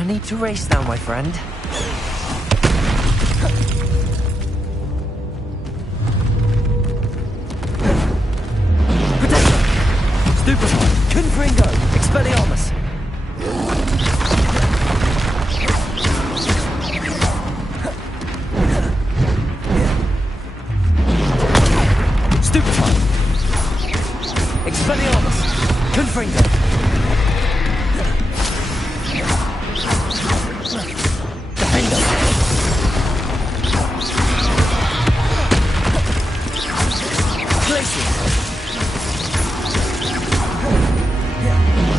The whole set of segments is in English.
No need to race now, my friend. Potato! Stupefy! Confringo! Expelliarmus! Stupefy! Expelliarmus! Confringo! Defender! Glacier!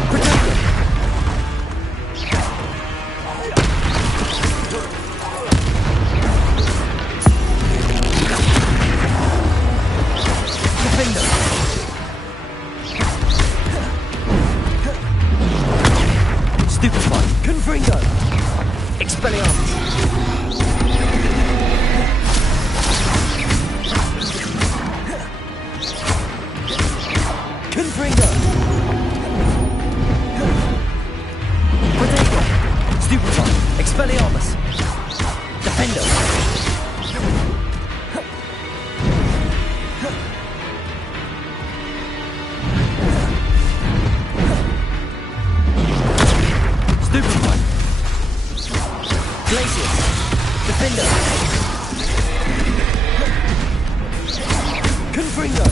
Protector! Defender! Stupefy! Confringo! Expelliarmus! Confringo! Potato! Stupefy! Expelliarmus! Defender! Stupefy! Glacius! Defender! Confringo!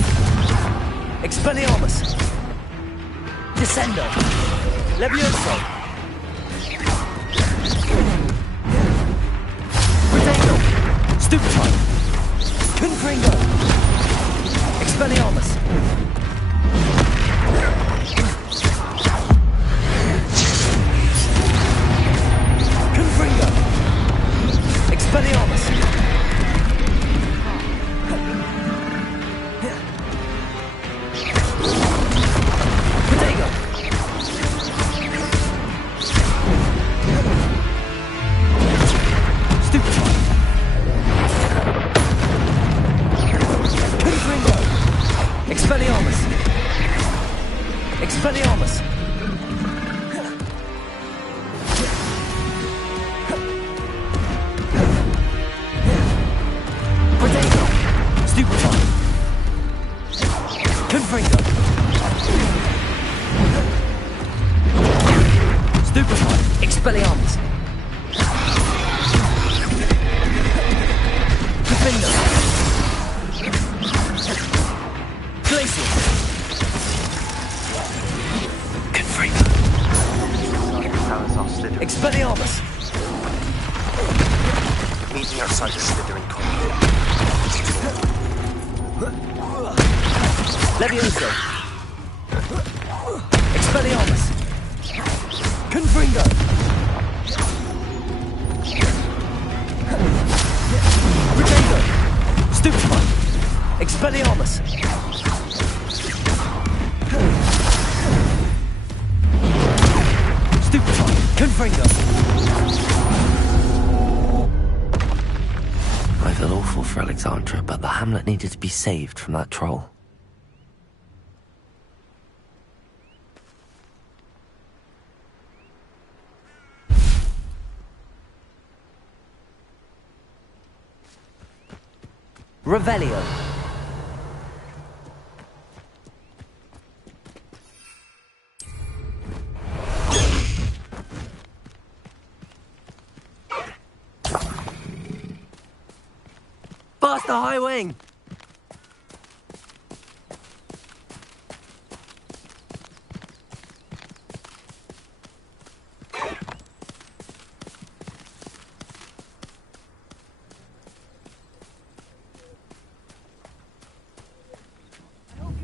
Expelliarmus! Descendo! Levioso! Potato! Stupefy! Confringo! Expelliarmus! Confringo! Expelliarmus! Potato! Stupefy! Confringo! Expelliarmus! Expelliarmus! Potato! Stupefy! Confringo! Stupefy! Expelliarmus! Defender! Glacier! Confringo! Expelliarmus! Meet me outside the Slytherin corridor. Levioso! Expelliarmus! Confringo! Potato! Stupefy! Expelliarmus! Stupefy! Confringo! I feel awful for Alexandra, but the hamlet needed to be saved from that troll. Revelio. Past the high wing.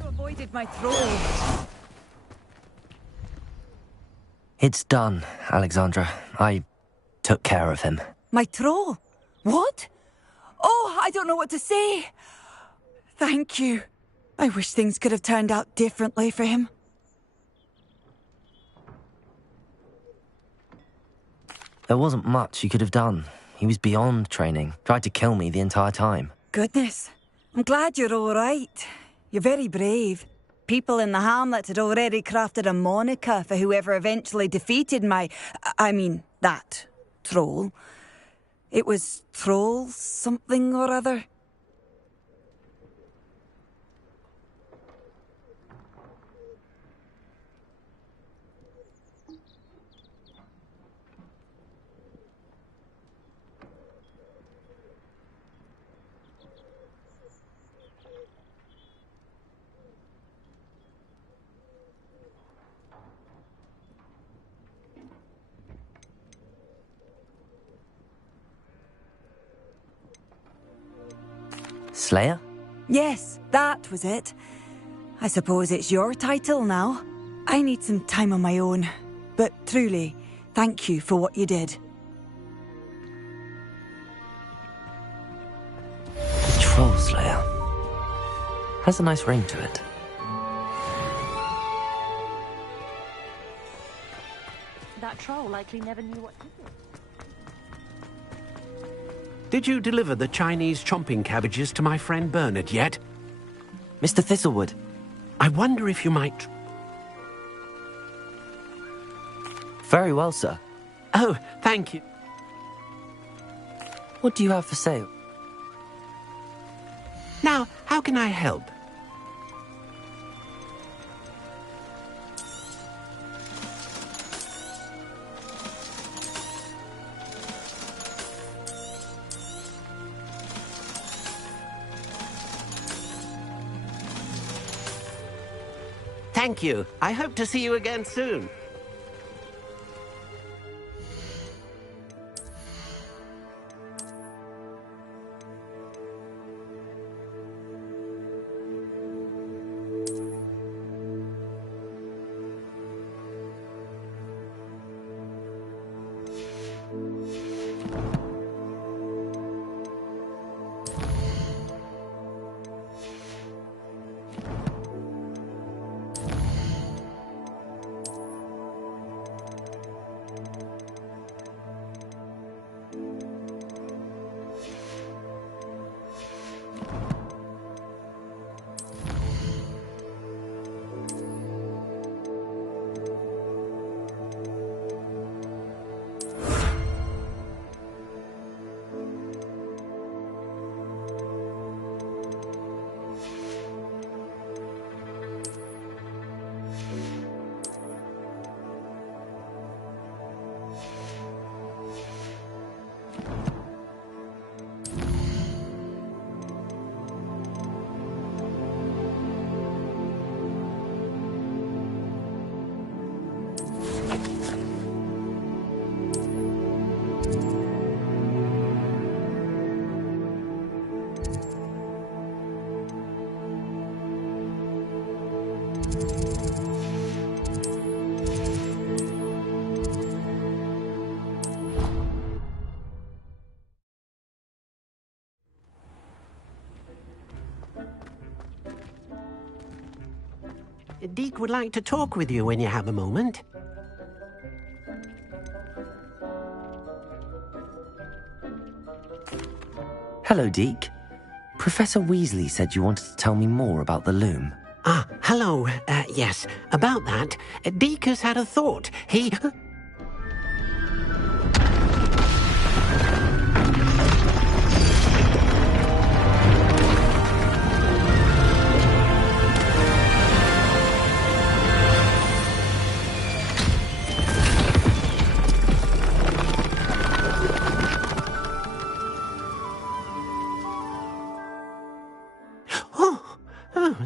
Avoided my thrall. It's done, Alexandra. I took care of him. My troll? What? Oh, I don't know what to say. Thank you. I wish things could have turned out differently for him. There wasn't much you could have done. He was beyond training. Tried to kill me the entire time. Goodness. I'm glad you're all right. You're very brave. people in the hamlet had already crafted a moniker for whoever eventually defeated that troll. It was Troll something or other. Slayer? Yes, that was it. I suppose it's your title now. I need some time on my own. But truly, thank you for what you did. Troll Slayer. Has a nice ring to it. That troll likely never knew what to do. Did you deliver the Chinese chomping cabbages to my friend Bernard yet? Mr. Thistlewood. I wonder if you might... Very well, sir. Oh, thank you. What do you have for sale? Now, how can I help? Thank you. I hope to see you again soon. Deke would like to talk with you when you have a moment. Hello, Deke. Professor Weasley said you wanted to tell me more about the loom. Ah, hello. Yes, about that. Deke has had a thought. He...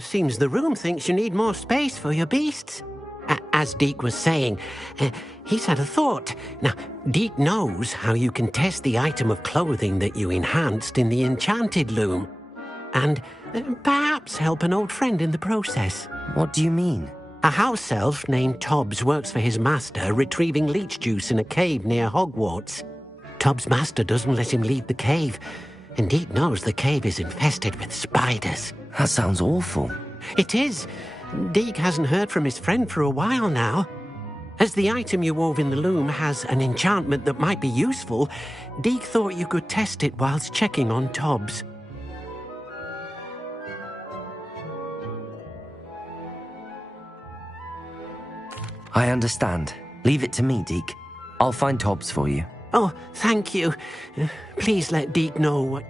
Seems the room thinks you need more space for your beasts. As Deke was saying, he's had a thought. Now, Deke knows how you can test the item of clothing that you enhanced in the enchanted loom. And perhaps help an old friend in the process. What do you mean? A house elf named Tobbs works for his master, retrieving leech juice in a cave near Hogwarts. Tobbs' master doesn't let him leave the cave, and Deke knows the cave is infested with spiders. That sounds awful. It is. Deke hasn't heard from his friend for a while now. As the item you wove in the loom has an enchantment that might be useful, Deke thought you could test it whilst checking on Tobbs. I understand. Leave it to me, Deke. I'll find Tobbs for you. Oh, thank you. Please let Deke know what...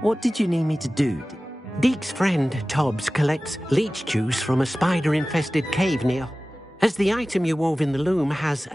What did you need me to do? Deke's friend, Tobbs, collects leech juice from a spider-infested cave near... As the item you wove in the loom has...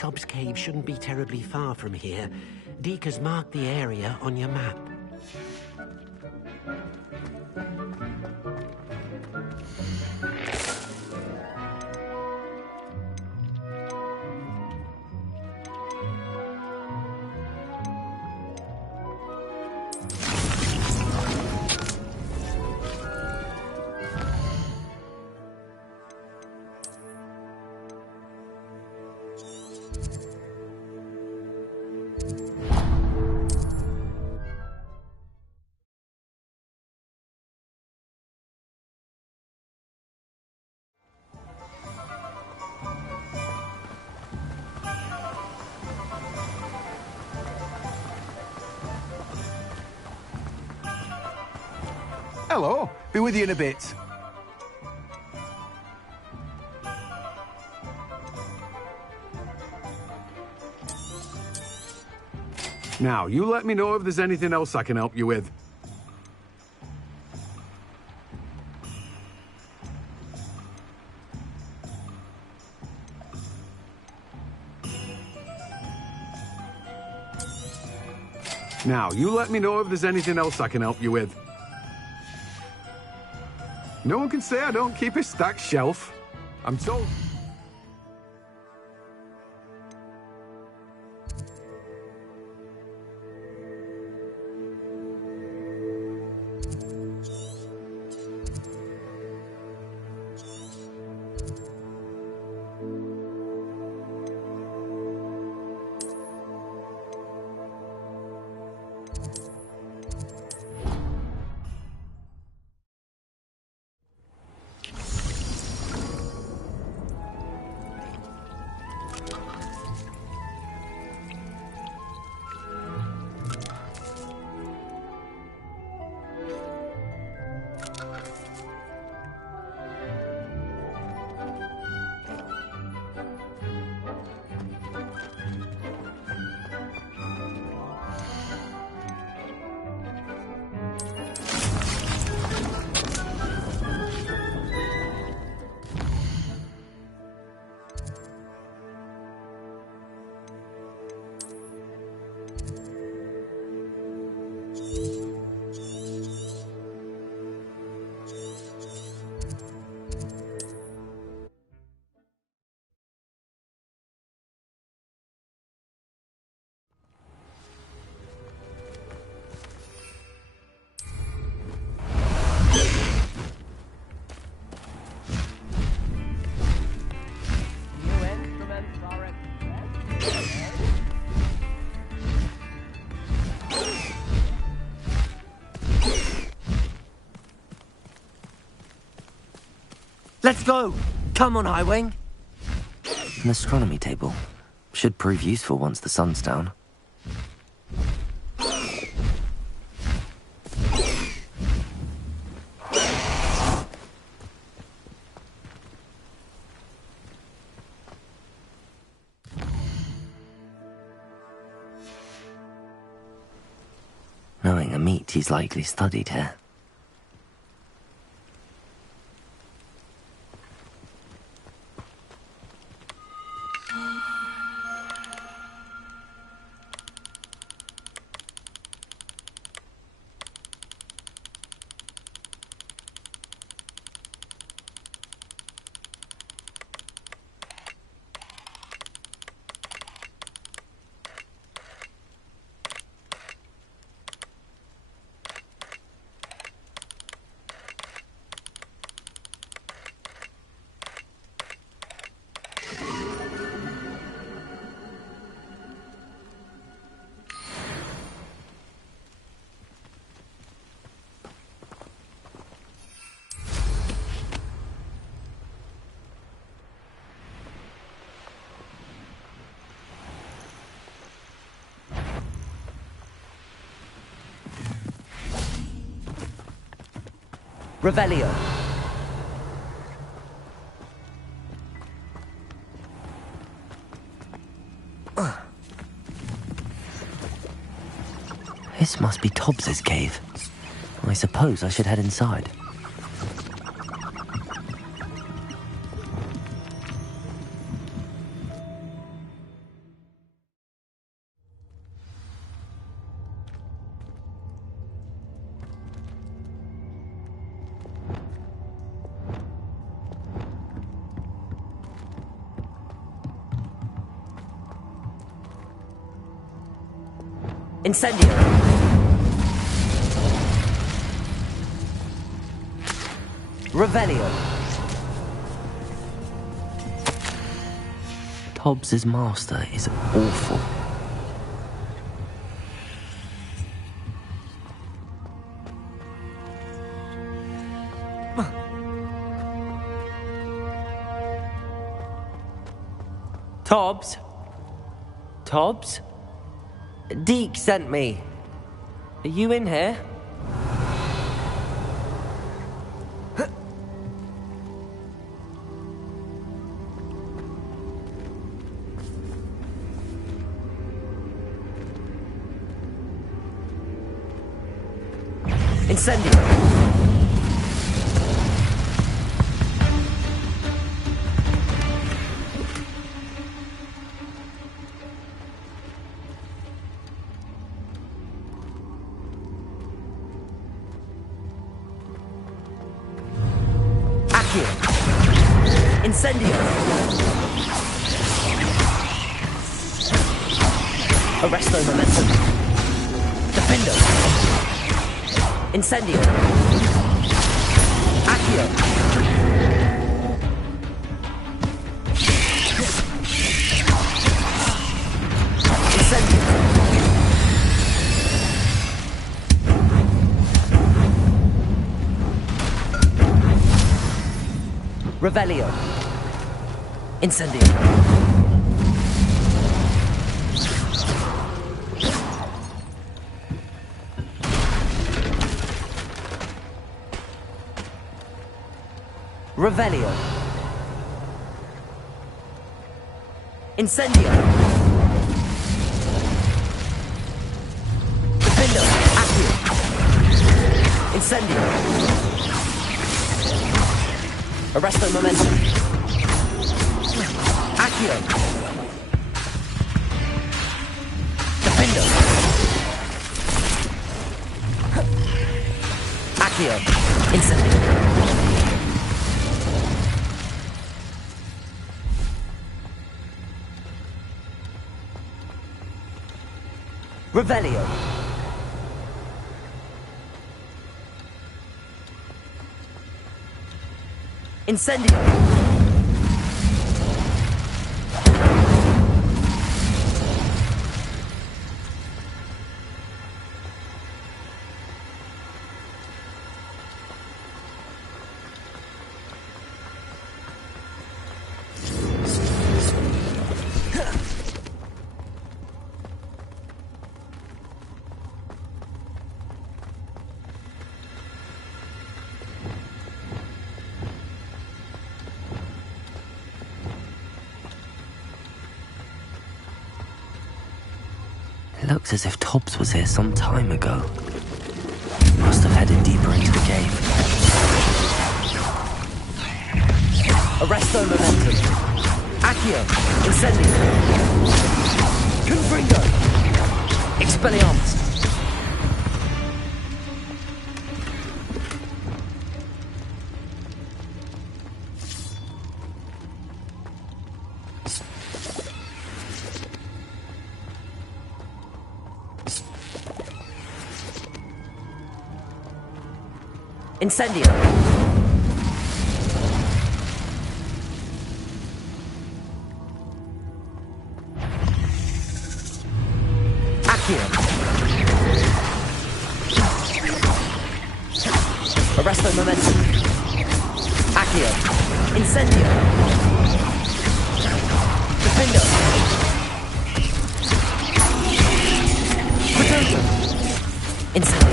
Tobbs Cave shouldn't be terribly far from here. Deke has marked the area on your map. Hello. Be with you in a bit. Now, you let me know if there's anything else I can help you with. Now, you let me know if there's anything else I can help you with. No one can say I don't keep a stacked shelf. I'm told... Let's go! Come on, Highwing! An astronomy table. Should prove useful once the sun's down. Knowing a meat, he's likely studied here. Revelio. This must be Tobbs's cave. I suppose I should head inside. Incendio! Revelio! Tobbs's master is awful. Tobbs? Tobbs? Deke sent me. Are you in here? Incendio! Accio! Incendio! Arresto momentum! Defendo! Incendio! Accio! Incendio! Revelio! Incendio! Revelio. Incendio. Defendo. Accio. Incendio. Arresto momentum. Accio. Defendo. Accio. Incendio. Revelio. Incendio. Looks as if Tobbs was here some time ago. Must have headed deeper into the cave. Arresto momentum. Accio. Incendio. Confringo. Expelliarmus. Incendio. Accio. Arresto momentum. Accio. Incendio. Defendo. Quitoso. Incendio.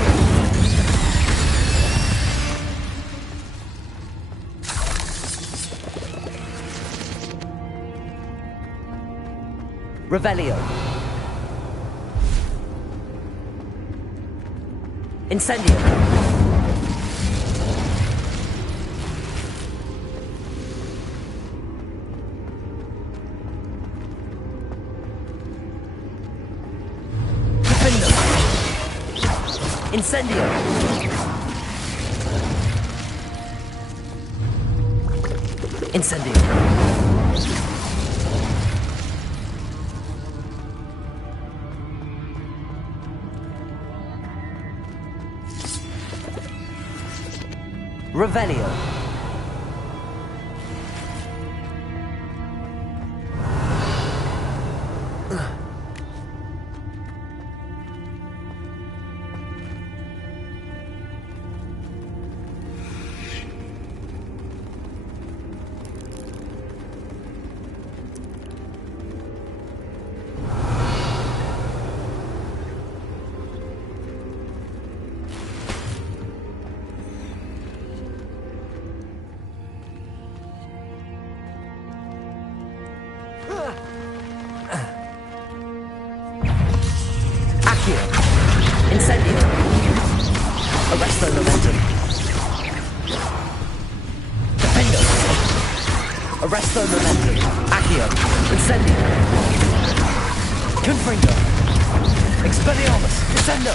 Revelio. Incendio. Defendo. Incendio. Incendio. Revelio. Arresto Momentum. Accio. Incendio. Confringo. Expelliarmus. Descendo.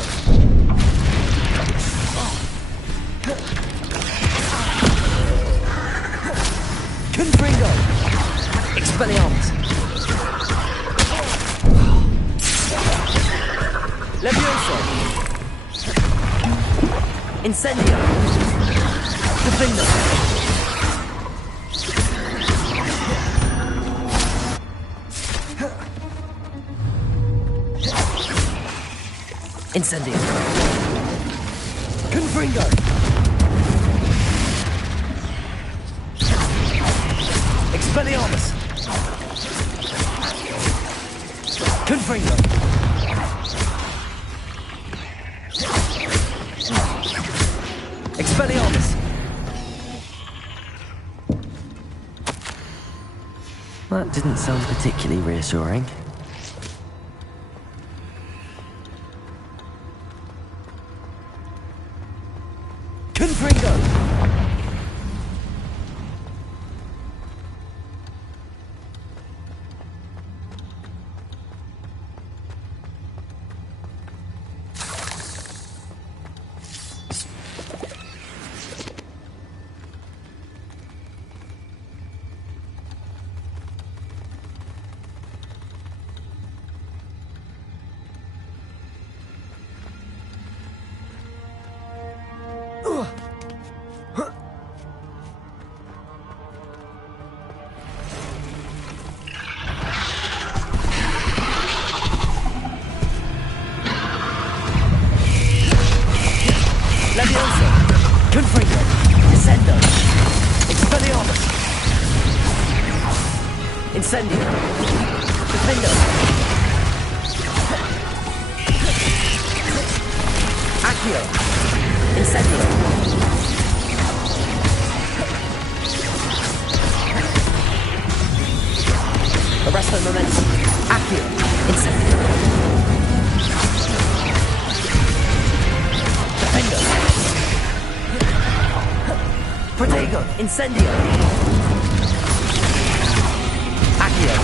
Confringo. Expelliarmus. Levioso. Incendio. Defendo. Incendio. Confringo. Expelliarmus. Confringo. Expelliarmus. That didn't sound particularly reassuring. Confringo. Levioso. Confringo. Descendo. Expelliarmus. Incendio. Defendo. Accio. Incendio. Arresto Momentum. Accio. Incendio. Defendo. Protego. Incendio. Accio.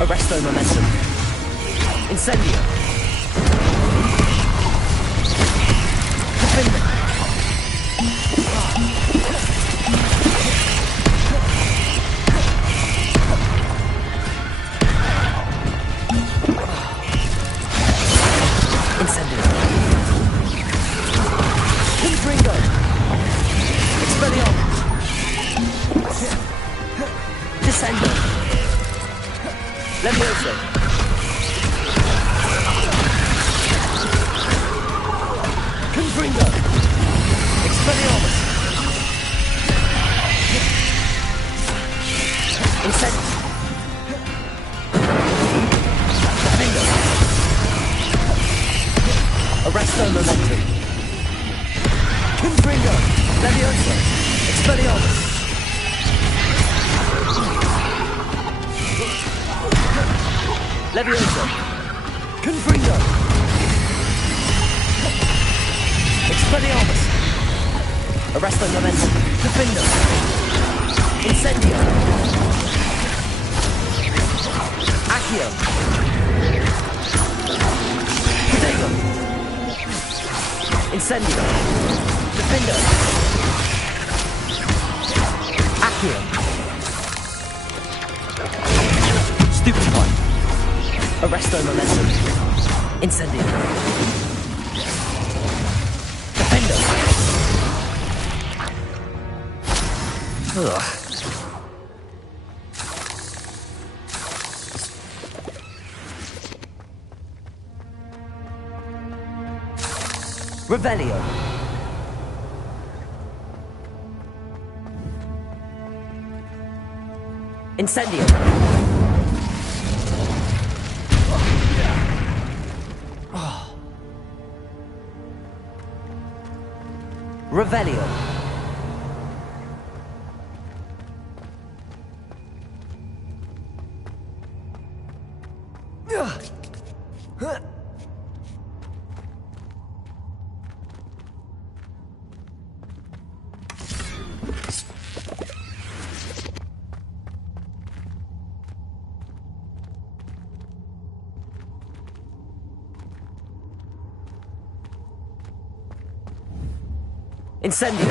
Arresto Momentum. Incendio. Defendo. Incendio. Confringo. Expelliarmus. Descendo. Levioso. Confringo. Expelliarmus. Incendio. Defendo. Arresto Momentum. Confringo. Levioso. Expelliarmus. Levioso. Confringo. Expelliarmus. Arresto Momentum. Defendo. Incendio. Accio. Protego. Incendio. Defendo. Accio. Stupefy. Arresto Momentum. Incendio. Defendo. Ugh. Revelio. Incendio. Revelio. Incendio!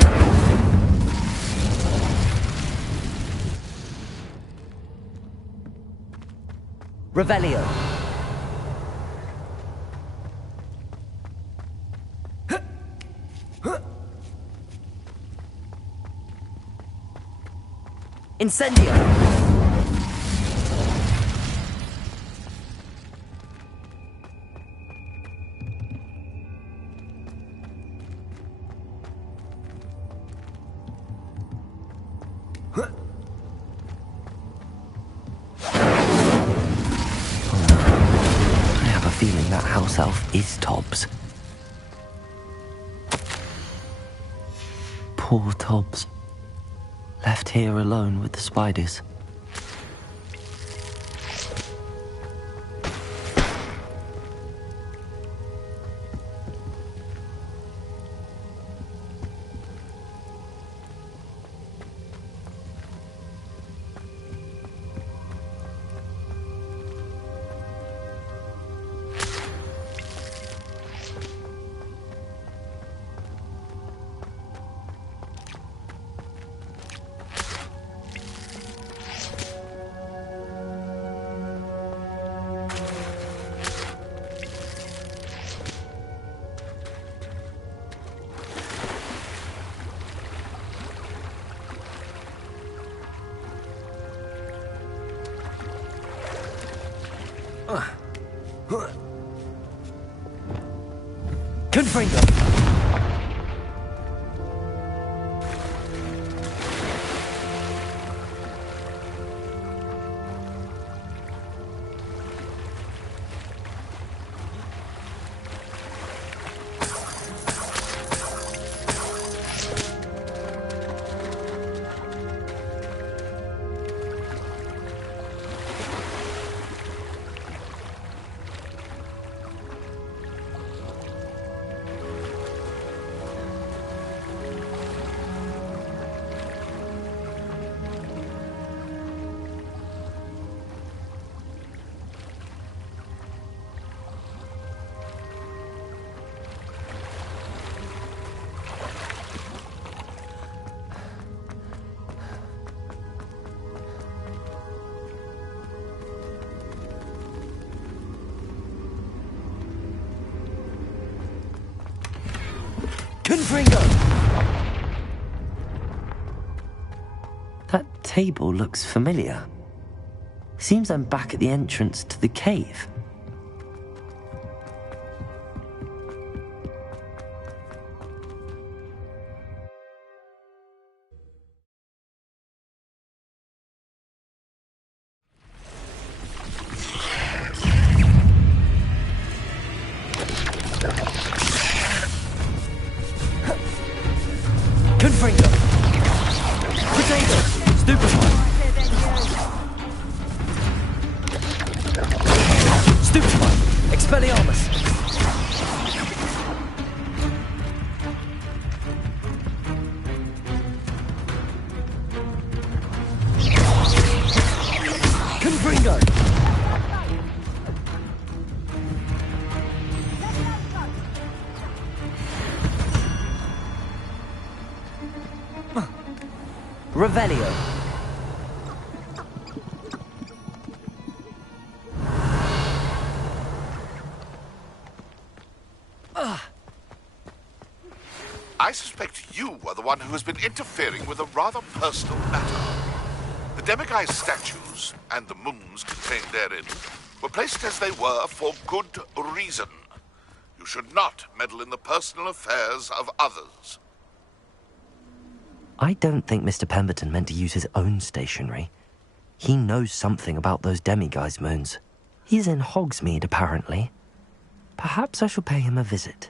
Revelio! Incendio! I have a feeling that house elf is Tobbs. Poor Tobbs. Left here alone with the spiders. Confringo! Confringo! That table looks familiar. Seems I'm back at the entrance to the cave. Confringo! Potato! Stupefy! Stupefy! Expelliarmus! Confringo! Revelio. I suspect you are the one who has been interfering with a rather personal matter. The demiguise statues, and the moons contained therein, were placed as they were for good reason. You should not meddle in the personal affairs of others. I don't think Mr. Pemberton meant to use his own stationery. He knows something about those demiguise moons. He's in Hogsmeade, apparently. Perhaps I shall pay him a visit.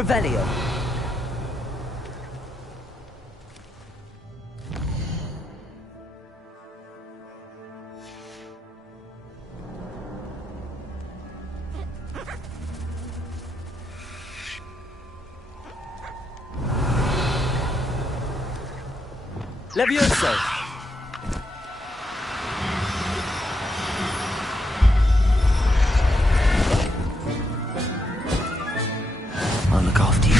Revelio. Levioso. I'll look after you.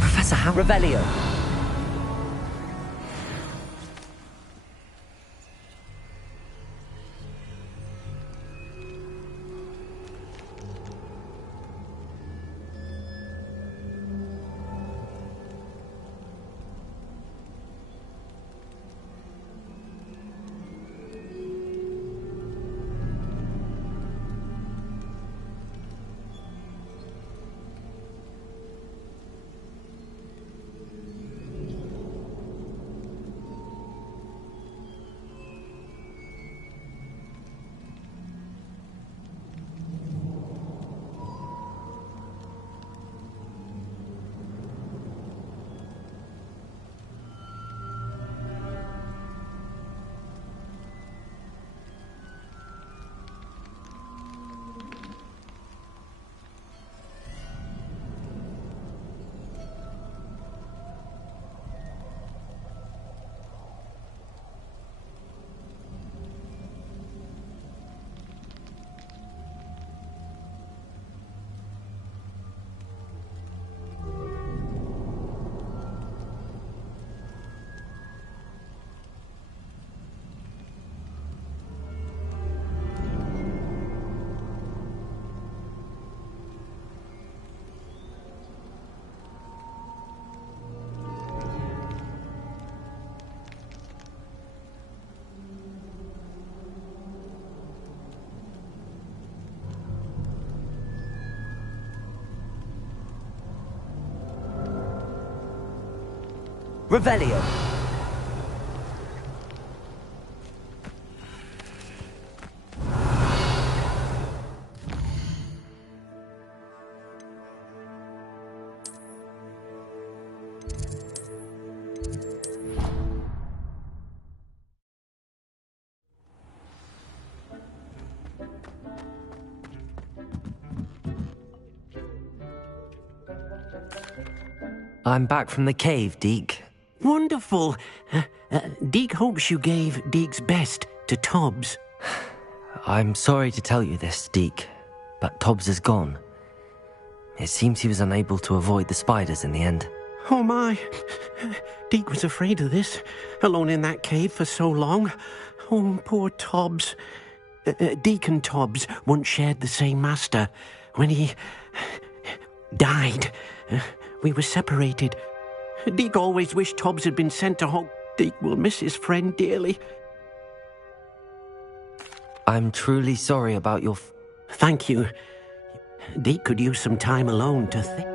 Professor How? Revelio. Revelio. I'm back from the cave, Deke. Wonderful. Deke hopes you gave Deke's best to Tobbs. I'm sorry to tell you this, Deke, but Tobbs is gone. It seems he was unable to avoid the spiders in the end. Oh my. Deke was afraid of this, alone in that cave for so long. Oh, poor Tobbs. Deke and Tobbs once shared the same master. When he died, we were separated. Deke always wished Tobbs had been sent to Hog. Deke will miss his friend dearly. I'm truly sorry about your... Thank you. Deke could use some time alone to think.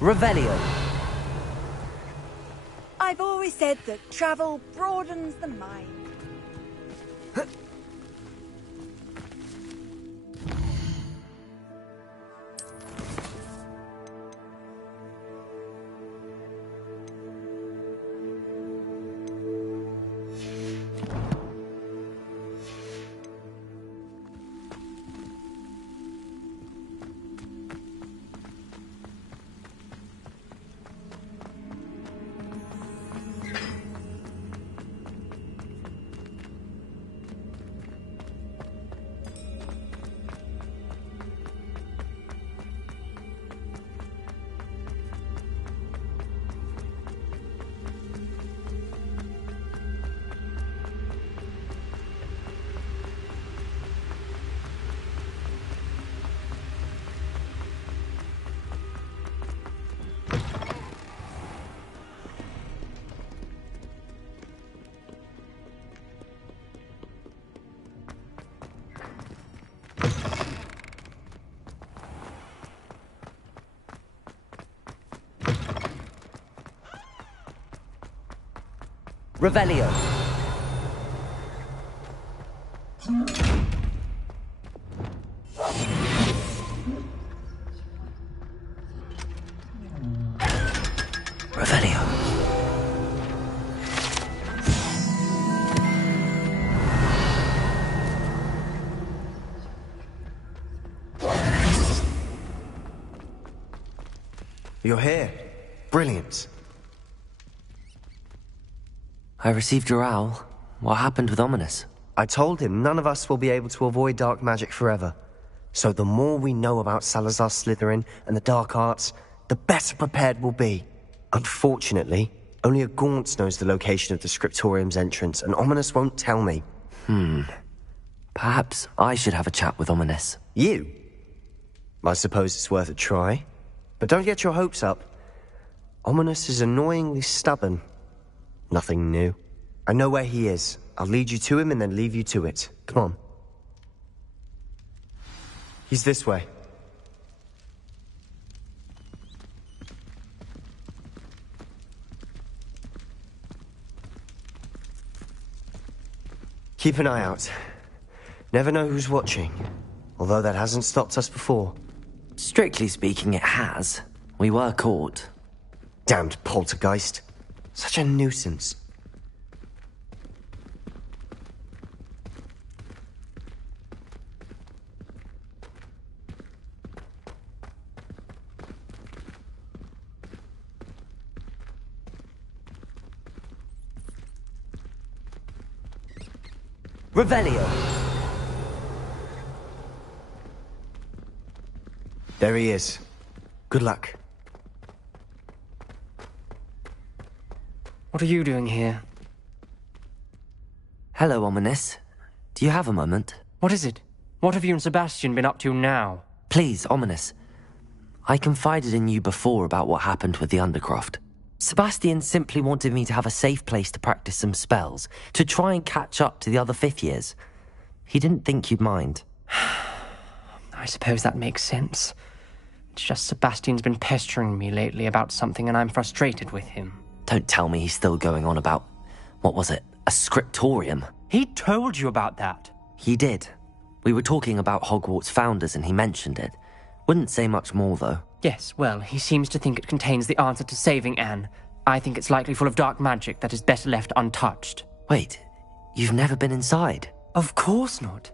Revelio. I've always said that travel broadens the mind. Revelio. Revelio. You're here. Brilliant. I received your owl. What happened with Ominous? I told him none of us will be able to avoid dark magic forever. So the more we know about Salazar Slytherin and the dark arts, the better prepared we'll be. Unfortunately, only a Gaunt knows the location of the Scriptorium's entrance, and Ominous won't tell me. Perhaps I should have a chat with Ominous. You? I suppose it's worth a try. But don't get your hopes up. Ominous is annoyingly stubborn. Nothing new. I know where he is. I'll lead you to him and then leave you to it. Come on. He's this way. Keep an eye out. Never know who's watching. Although that hasn't stopped us before. Strictly speaking, it has. We were caught. Damned poltergeist. Such a nuisance. Revelio. There he is. Good luck. What are you doing here? Hello, Ominous. Do you have a moment? What is it? What have you and Sebastian been up to now? Please, Ominous. I confided in you before about what happened with the Undercroft. Sebastian simply wanted me to have a safe place to practice some spells, to try and catch up to the other fifth years. He didn't think you'd mind. I suppose that makes sense. It's just Sebastian's been pestering me lately about something and I'm frustrated with him. Don't tell me he's still going on about, what was it, a scriptorium? He told you about that. He did. We were talking about Hogwarts founders and he mentioned it. Wouldn't say much more, though. Yes, well, he seems to think it contains the answer to saving Anne. I think it's likely full of dark magic that is better left untouched. Wait, you've never been inside? Of course not.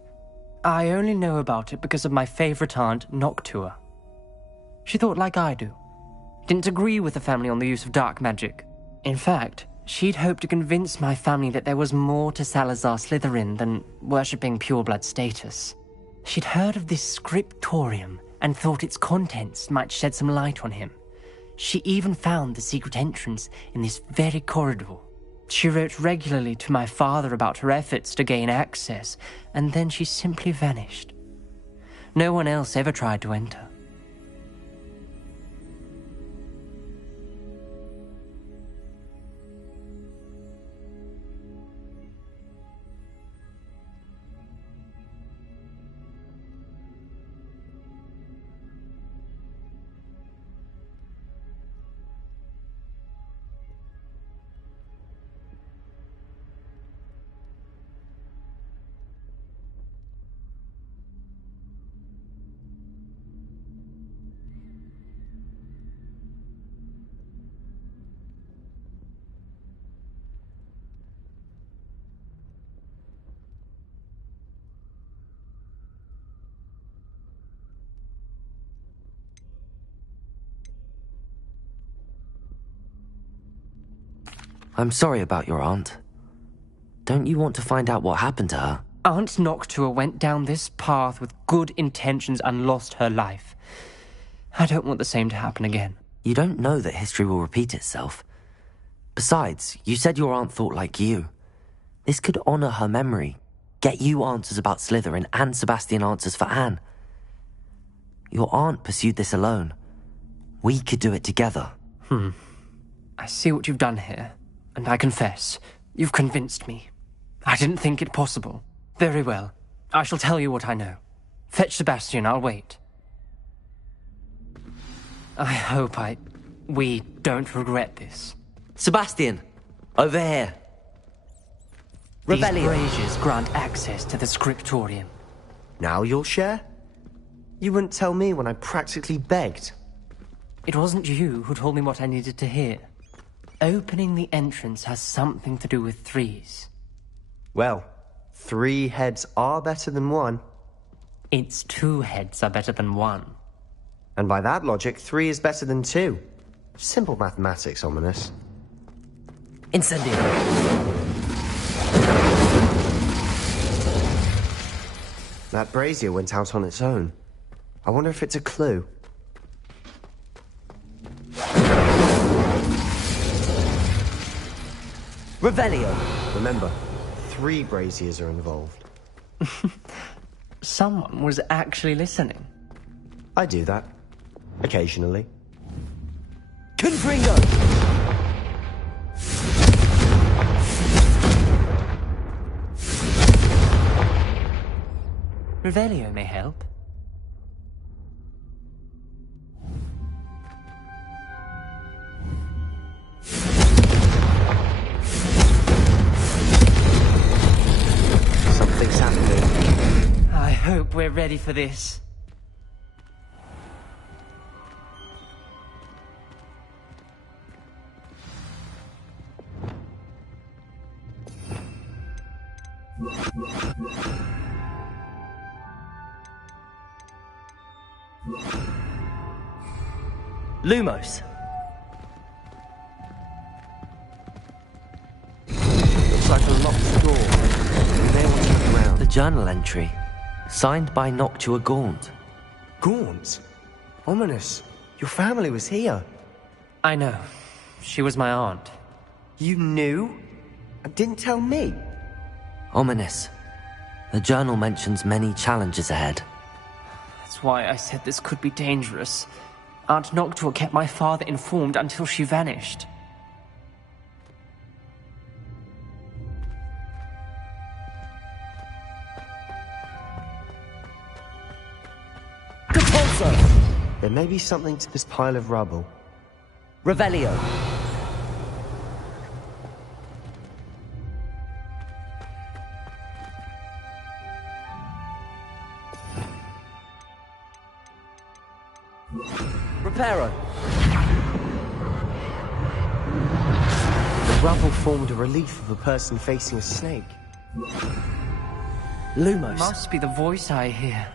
I only know about it because of my favourite aunt, Noctua. She thought like I do. Didn't agree with the family on the use of dark magic. In fact, she'd hoped to convince my family that there was more to Salazar Slytherin than worshipping pureblood status. She'd heard of this scriptorium and thought its contents might shed some light on him. She even found the secret entrance in this very corridor. She wrote regularly to my father about her efforts to gain access, and then she simply vanished. No one else ever tried to enter. I'm sorry about your aunt. Don't you want to find out what happened to her? Aunt Noctua went down this path with good intentions and lost her life. I don't want the same to happen again. You don't know that history will repeat itself. Besides, you said your aunt thought like you. This could honor her memory, get you answers about Slytherin and Sebastian answers for Anne. Your aunt pursued this alone. We could do it together. I see what you've done here, and I confess, you've convinced me. I didn't think it possible. Very well. I shall tell you what I know. Fetch Sebastian, I'll wait. I hope we don't regret this. Sebastian! Over here! These Rebellion! braziers grant access to the scriptorium. Now you'll share? You wouldn't tell me when I practically begged. It wasn't you who told me what I needed to hear. Opening the entrance has something to do with threes. Well, 3 heads are better than 1. It's 2 heads are better than 1. And by that logic, 3 is better than 2. Simple mathematics, Ominous. Incendio! That brazier went out on its own. I wonder if it's a clue. Revelio! Remember, 3 braziers are involved. Someone was actually listening. I do that. Occasionally. Confringo! Revelio may help. Something's happening. I hope we're ready for this. Lumos! Looks like a locked door. You may want to look around. The journal entry. Signed by Noctua Gaunt. Gaunt? Ominous. Your family was here. I know. She was my aunt. You knew? And didn't tell me? Ominous. The journal mentions many challenges ahead. That's why I said this could be dangerous. Aunt Noctua kept my father informed until she vanished. There may be something to this pile of rubble. Revelio! Reparo! The rubble formed a relief of a person facing a snake. Lumos! Must be the voice I hear.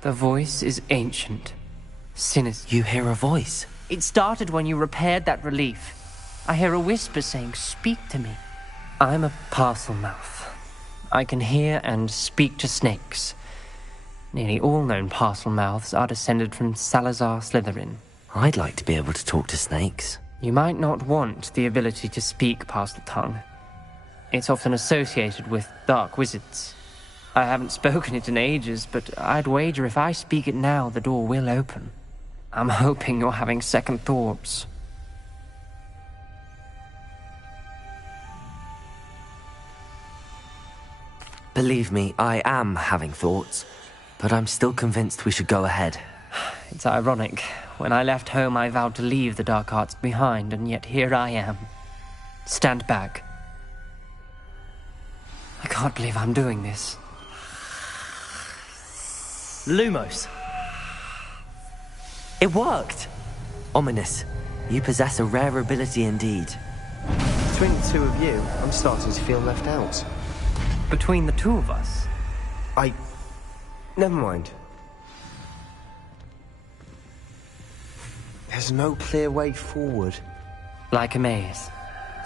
The voice is ancient, sinister. You hear a voice? It started when you repaired that relief. I hear a whisper saying, "Speak to me." I'm a parcel mouth. I can hear and speak to snakes. Nearly all known parcel mouths are descended from Salazar Slytherin. I'd like to be able to talk to snakes. You might not want the ability to speak parcel tongue. It's often associated with dark wizards. I haven't spoken it in ages, but I'd wager if I speak it now, the door will open. I'm hoping you're having second thoughts. Believe me, I am having thoughts, but I'm still convinced we should go ahead. It's ironic. When I left home, I vowed to leave the dark arts behind, and yet here I am. Stand back. I can't believe I'm doing this. Lumos! It worked! Ominous, you possess a rare ability indeed. Between the 2 of you, I'm starting to feel left out. Between the 2 of us? Never mind. There's no clear way forward. Like a maze.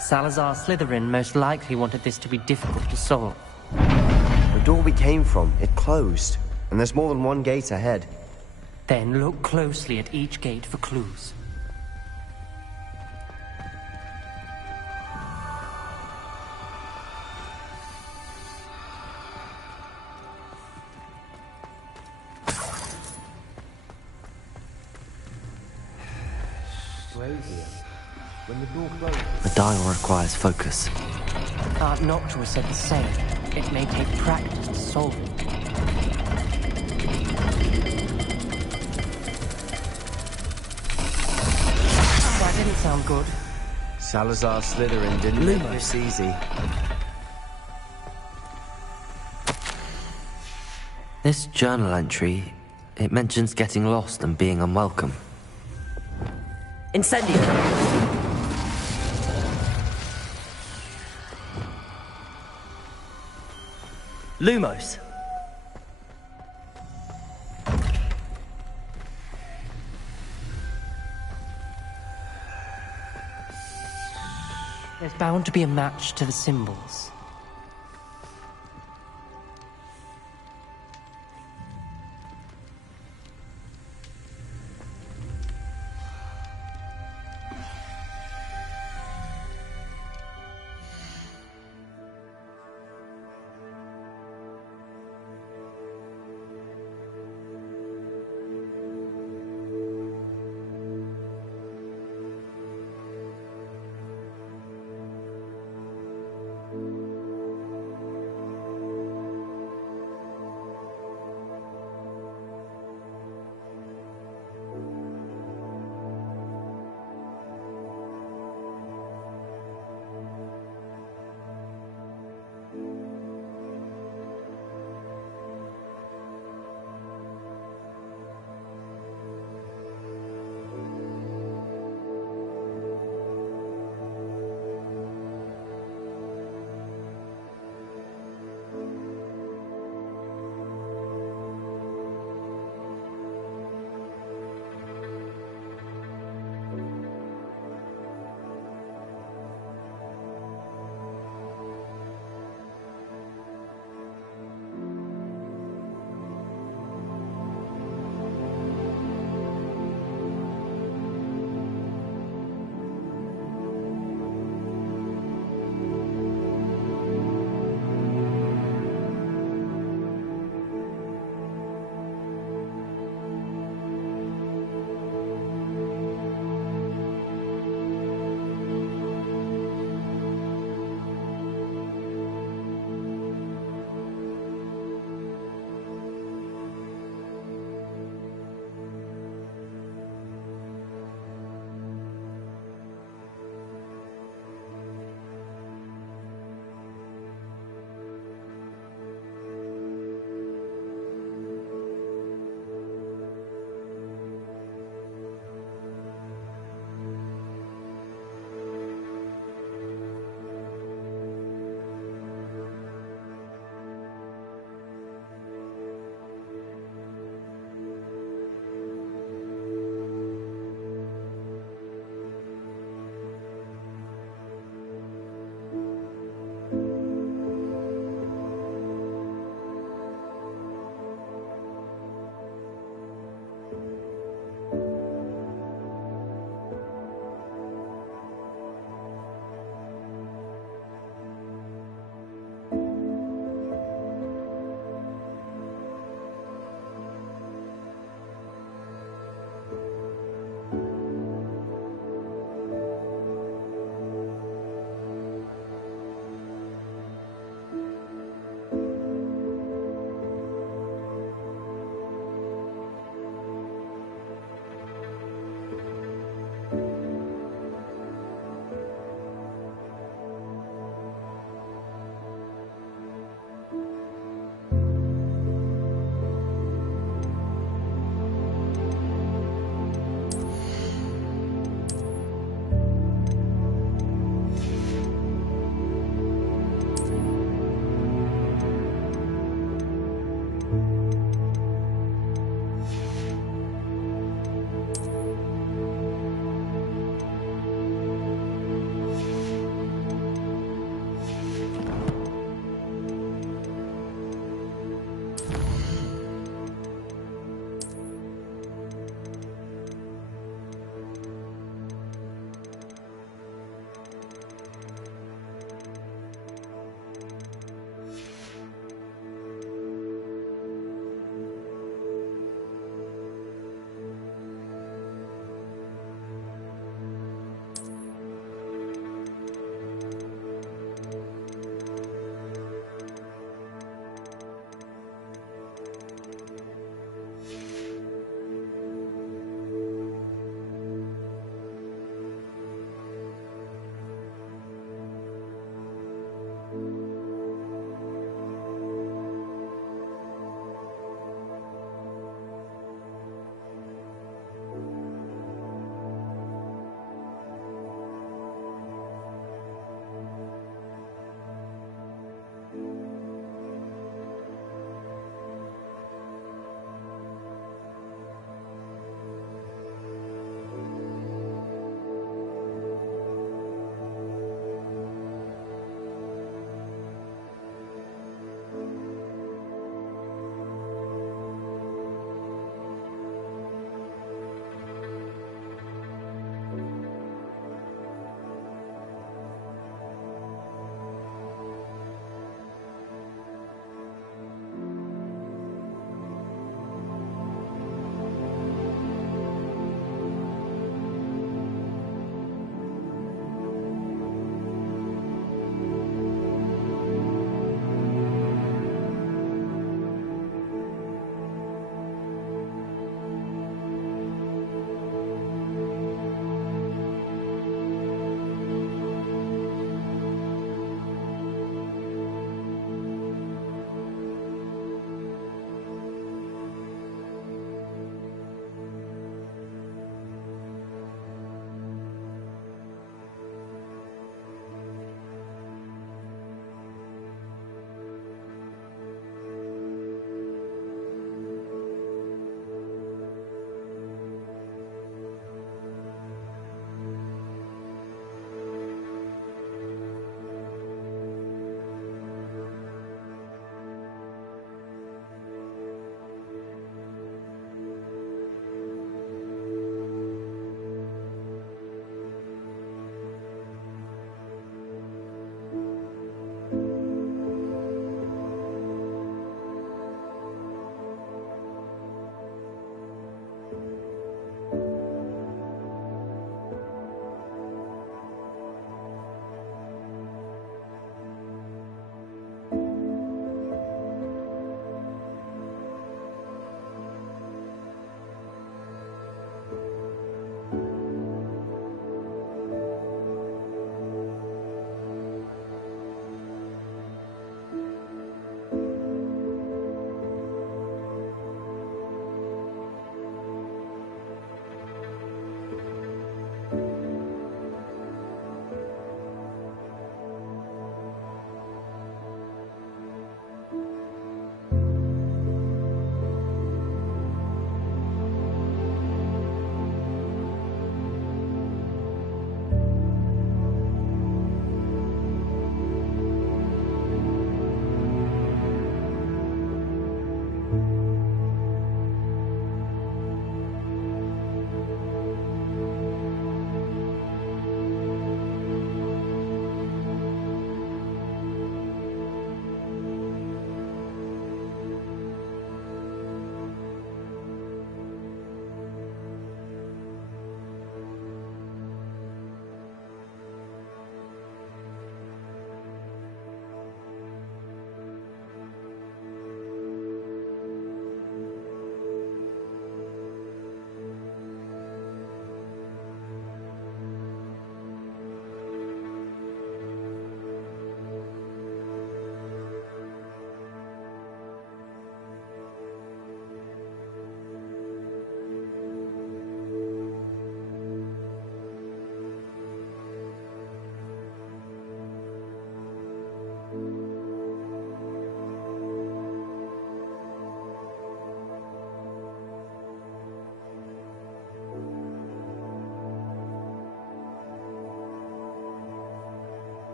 Salazar Slytherin most likely wanted this to be difficult to solve. The door we came from, it closed. And there's more than one gate ahead. Then look closely at each gate for clues. The dial requires focus. Aunt Noctua said the same. It may take practice to solve it. That didn't sound good. Salazar Slytherin didn't make this easy. This journal entry, it mentions getting lost and being unwelcome. Incendio! Lumos! There's bound to be a match to the symbols.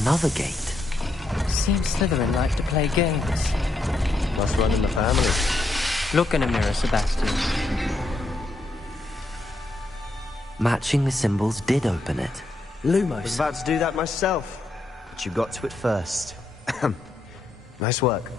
Another gate. Seems Slytherin like to play games. Must run in the family. Look in a mirror, Sebastian. Matching the symbols did open it. I was Lumos. about to do that myself, but you got to it first. Nice work.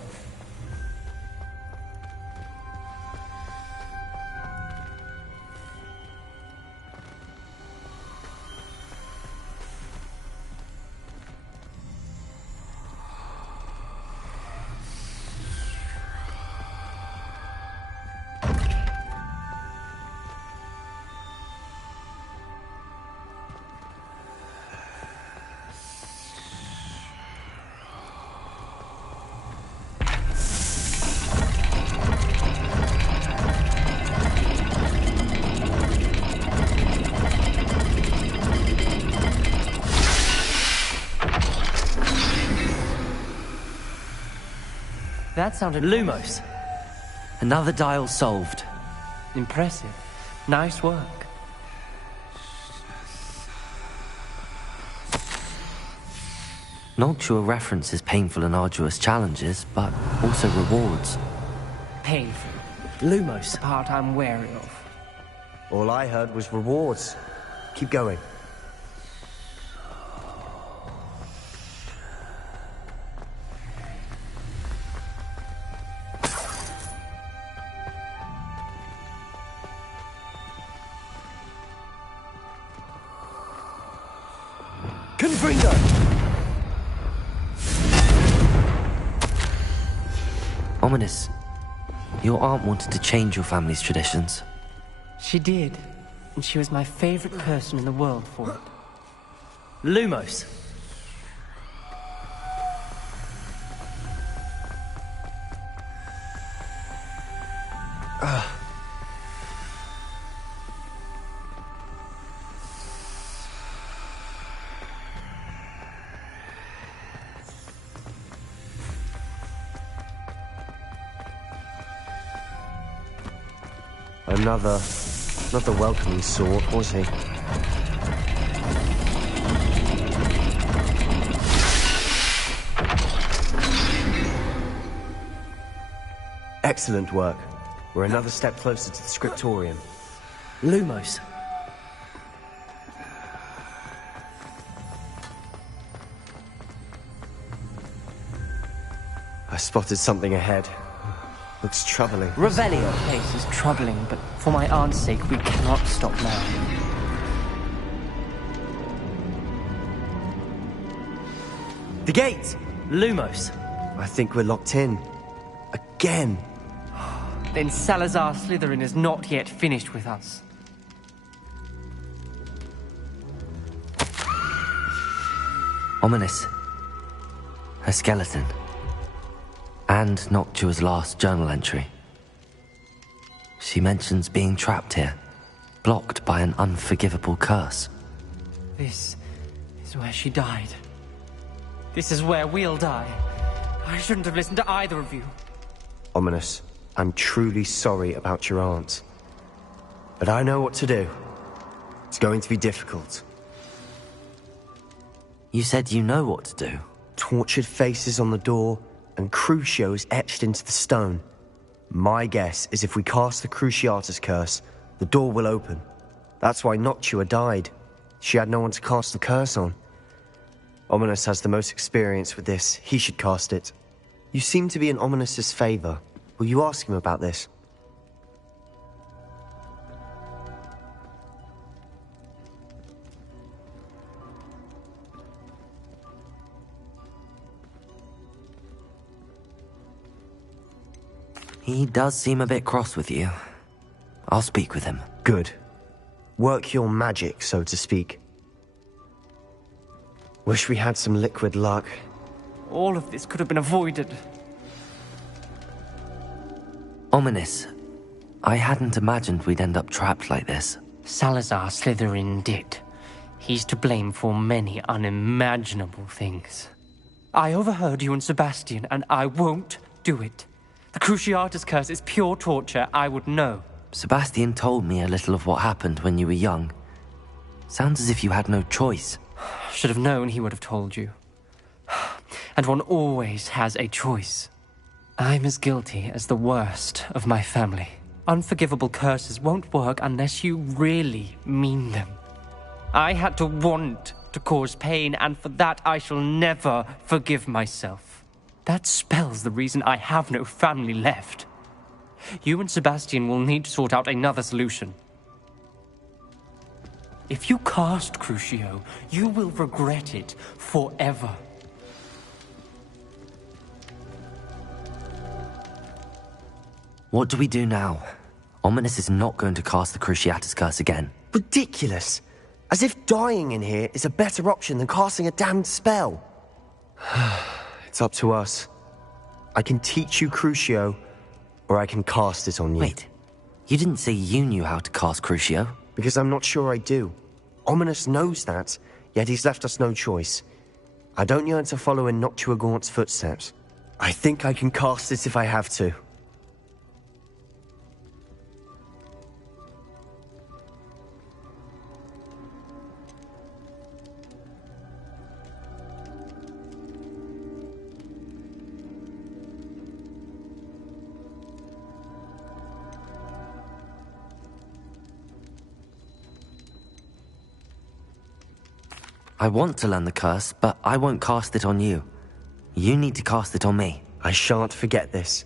That sounded Lumos. Another dial solved. impressive. Nice work. Noctua references painful and arduous challenges, but also rewards. Painful. Lumos. The part I'm wary of. All I heard was rewards. Keep going. Confringo! Ominous. Your aunt wanted to change your family's traditions. She did. And she was my favorite person in the world for it. Lumos. Not the welcoming sort, was he? Excellent work. We're another step closer to the scriptorium. Lumos. I spotted something ahead. Looks troubling. Revelio. The place is troubling, but for my aunt's sake, we cannot stop now. The gate! Lumos. I think we're locked in. Again. Then Salazar Slytherin is not yet finished with us. Ominous. Her skeleton. And Noctua's last journal entry. She mentions being trapped here, blocked by an unforgivable curse. This is where she died. This is where we'll die. I shouldn't have listened to either of you. Ominous, I'm truly sorry about your aunt. But I know what to do. It's going to be difficult. You said you know what to do. Tortured faces on the door, and Crucios etched into the stone. My guess is if we cast the Cruciatus curse, the door will open. That's why Noctua died. She had no one to cast the curse on. Ominous has the most experience with this. He should cast it. You seem to be in Ominous's favor. Will you ask him about this? He does seem a bit cross with you. I'll speak with him. Good. Work your magic, so to speak. Wish we had some liquid luck. All of this could have been avoided. Ominous. I hadn't imagined we'd end up trapped like this. Salazar Slytherin did. He's to blame for many unimaginable things. I overheard you and Sebastian, and I won't do it. The Cruciatus curse is pure torture, I would know. Sebastian told me a little of what happened when you were young. Sounds as if you had no choice. Should have known he would have told you. And one always has a choice. I'm as guilty as the worst of my family. Unforgivable curses won't work unless you really mean them. I had to want to cause pain, and for that I shall never forgive myself. That spells the reason I have no family left. You and Sebastian will need to sort out another solution. If you cast Crucio, you will regret it forever. What do we do now? Ominous is not going to cast the Cruciatus curse again. Ridiculous. As if dying in here is a better option than casting a damned spell. It's up to us. I can teach you Crucio, or I can cast it on you. Wait, you didn't say you knew how to cast Crucio? Because I'm not sure I do. Ominous knows that, yet he's left us no choice. I don't yearn to follow in Noctua Gaunt's footsteps. I think I can cast it if I have to. I want to learn the curse, but I won't cast it on you. You need to cast it on me. I shan't forget this.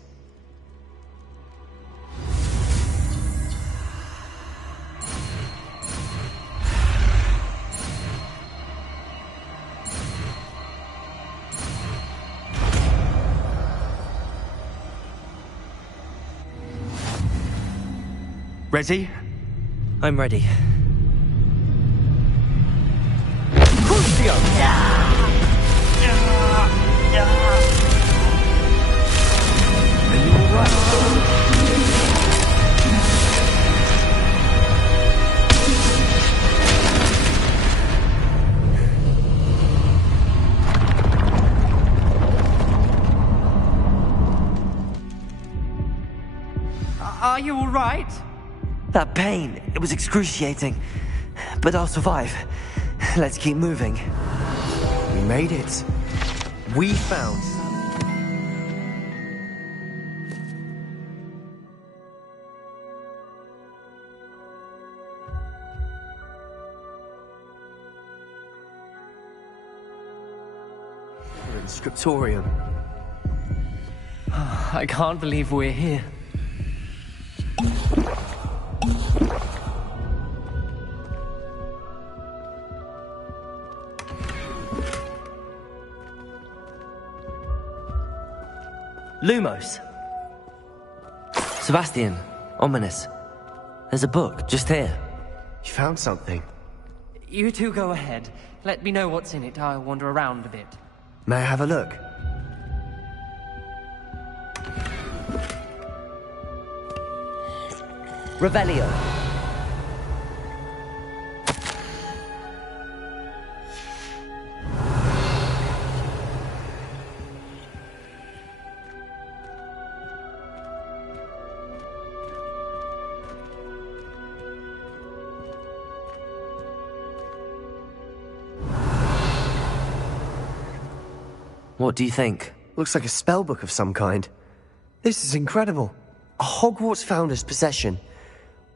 Ready? I'm ready. Are you all right? That pain, it was excruciating. But I'll survive. Let's keep moving. We made it. We found... We're in Scriptorium. I can't believe we're here. Lumos. Sebastian, Ominous. There's a book just here. You found something. You two go ahead. Let me know what's in it. I'll wander around a bit. May I have a look? Revelio. What do you think? Looks like a spellbook of some kind. This is incredible. A Hogwarts founder's possession.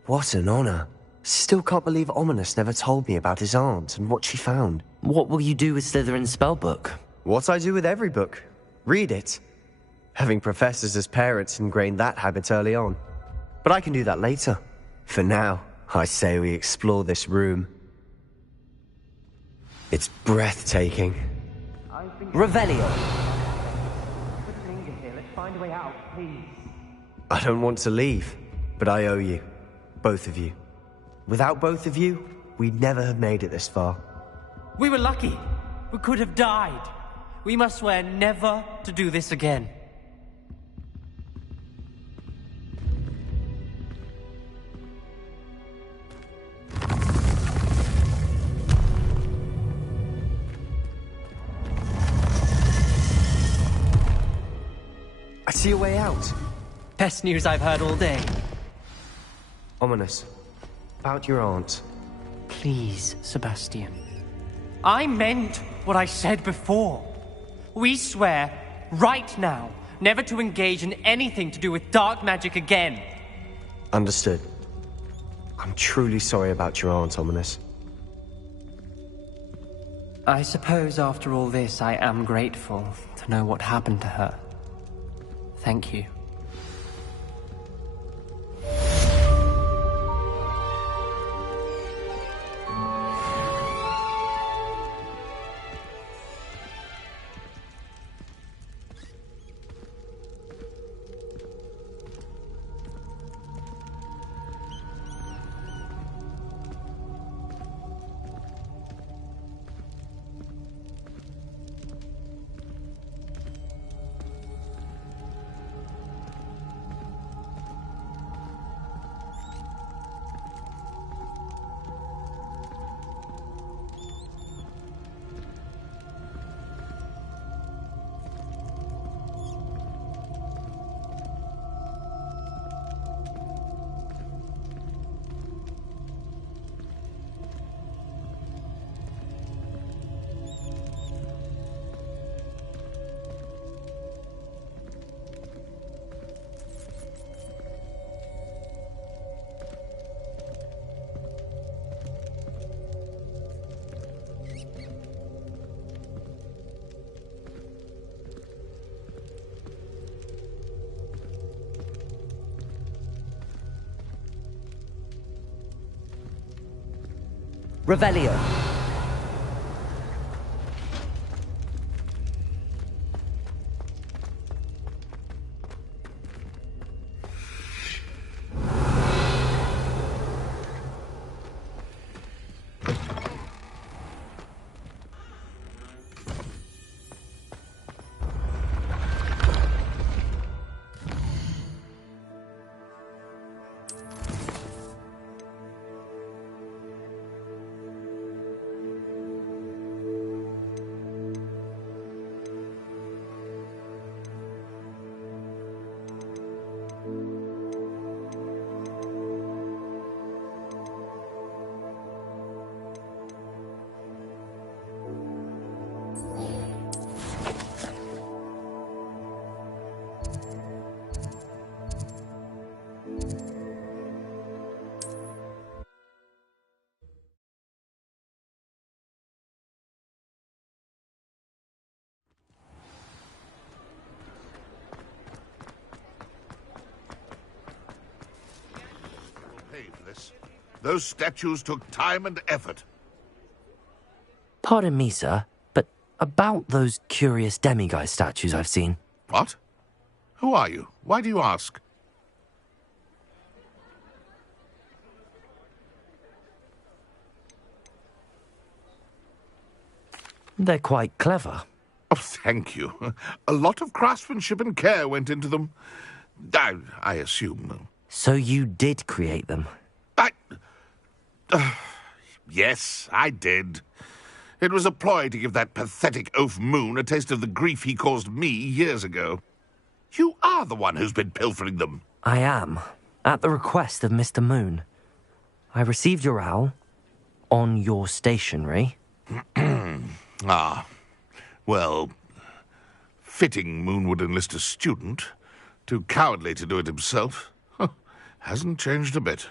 What an honor. Still can't believe Ominous never told me about his aunt and what she found. What will you do with Slytherin's spellbook? What I do with every book. Read it. Having professors as parents ingrained that habit early on. But I can do that later. For now, I say we explore this room. It's breathtaking. Revelio. Let's find a way out, please. I don't want to leave, but I owe you. Both of you. Without both of you, we'd never have made it this far. We were lucky. We could have died. We must swear never to do this again. I see a way out. Best news I've heard all day. Ominous. About your aunt. Please, Sebastian. I meant what I said before. We swear, right now, never to engage in anything to do with dark magic again. Understood. I'm truly sorry about your aunt, Ominous. I suppose after all this, I am grateful to know what happened to her. Thank you. Revelio. Those statues took time and effort. Pardon me, sir, but about those curious demiguise statues I've seen. What? Who are you? Why do you ask? They're quite clever. Oh, thank you. A lot of craftsmanship and care went into them. I assume. So you did create them? Yes, I did. It was a ploy to give that pathetic oaf Moon a taste of the grief he caused me years ago. You are the one who's been pilfering them. I am, at the request of Mr. Moon. I received your owl on your stationery. Well, fitting Moon would enlist a student. Too cowardly to do it himself. Hasn't changed a bit.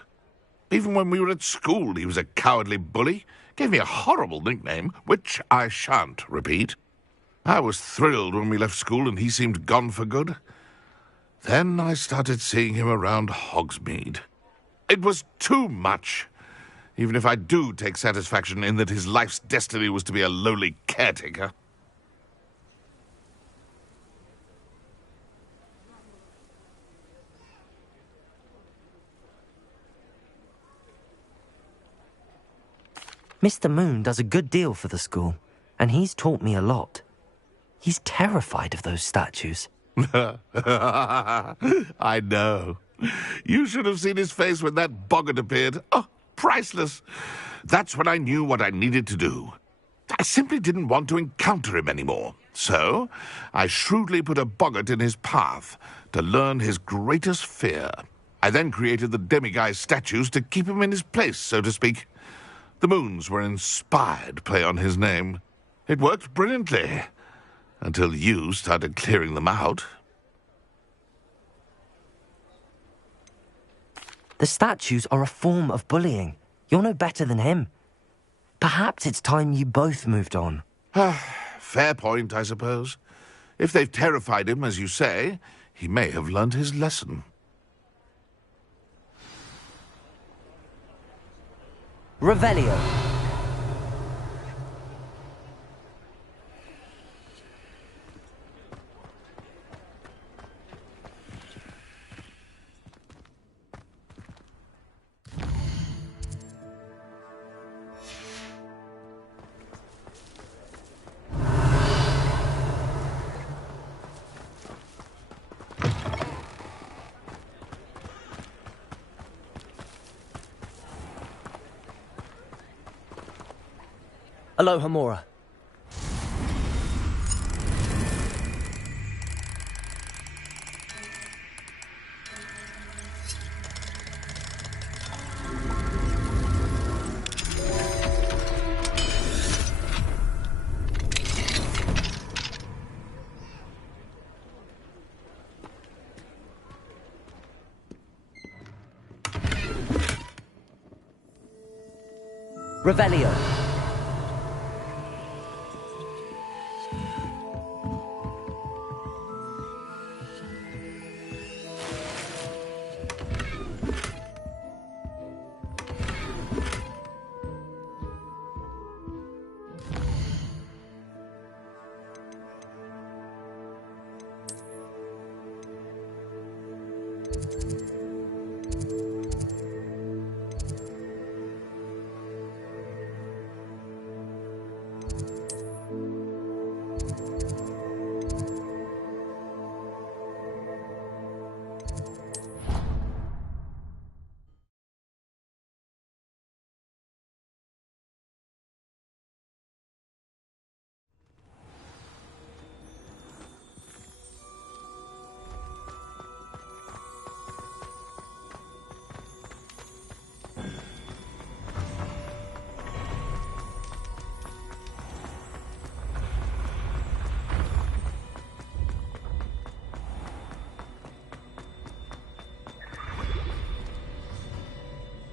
Even when we were at school, he was a cowardly bully. Gave me a horrible nickname, which I shan't repeat. I was thrilled when we left school and he seemed gone for good. Then I started seeing him around Hogsmeade. It was too much. Even if I do take satisfaction in that his life's destiny was to be a lowly caretaker. Mr. Moon does a good deal for the school, and he's taught me a lot. He's terrified of those statues. I know. You should have seen his face when that boggart appeared. Oh, priceless. That's when I knew what I needed to do. I simply didn't want to encounter him anymore. So, I shrewdly put a boggart in his path to learn his greatest fear. I then created the demiguise statues to keep him in his place, so to speak. The moons were an inspired play on his name. It worked brilliantly, until you started clearing them out. The statues are a form of bullying. You're no better than him. Perhaps it's time you both moved on. Fair point, I suppose. If they've terrified him, as you say, he may have learned his lesson. Revelio. Aloha Mora. Revelio.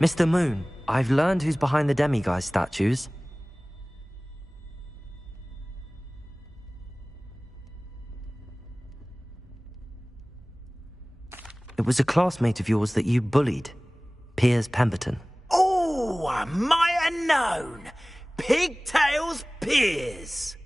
Mr. Moon, I've learned who's behind the demiguise statues. It was a classmate of yours that you bullied, Piers Pemberton. Oh, I might have known. Pigtails Piers.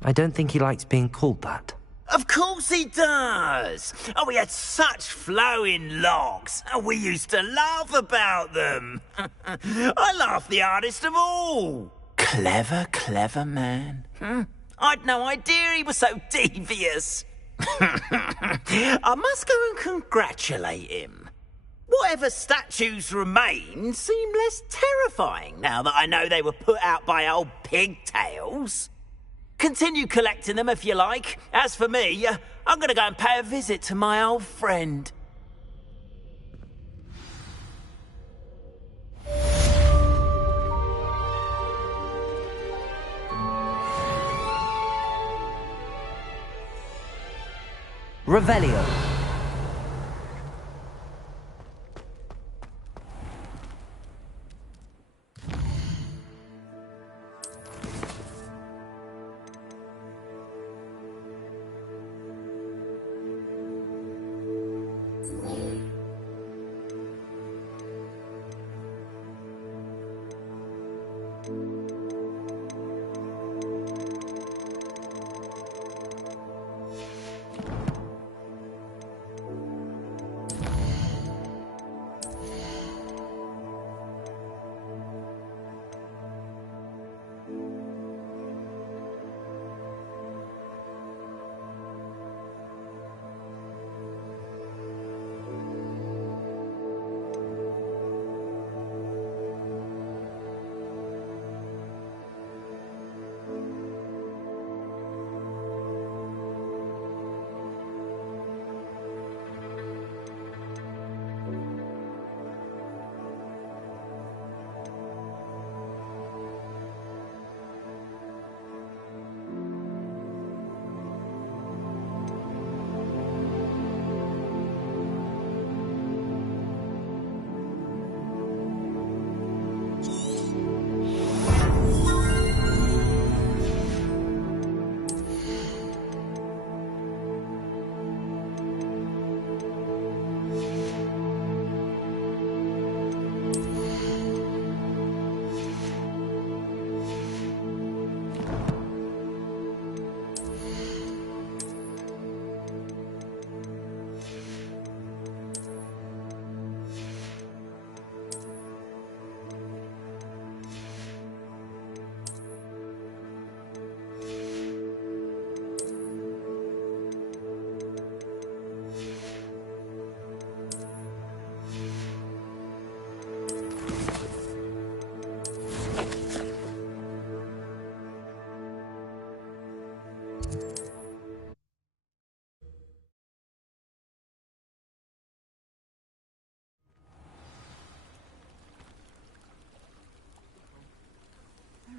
I don't think he likes being called that. Of course he does. Oh, we had such flowing locks. And we used to laugh about them. I laughed the hardest of all. Clever, clever man. I'd no idea he was so devious. I must go and congratulate him. Whatever statues remain seem less terrifying now that I know they were put out by old pigtails. Continue collecting them if you like. As for me, I'm going to go and pay a visit to my old friend. Revelio.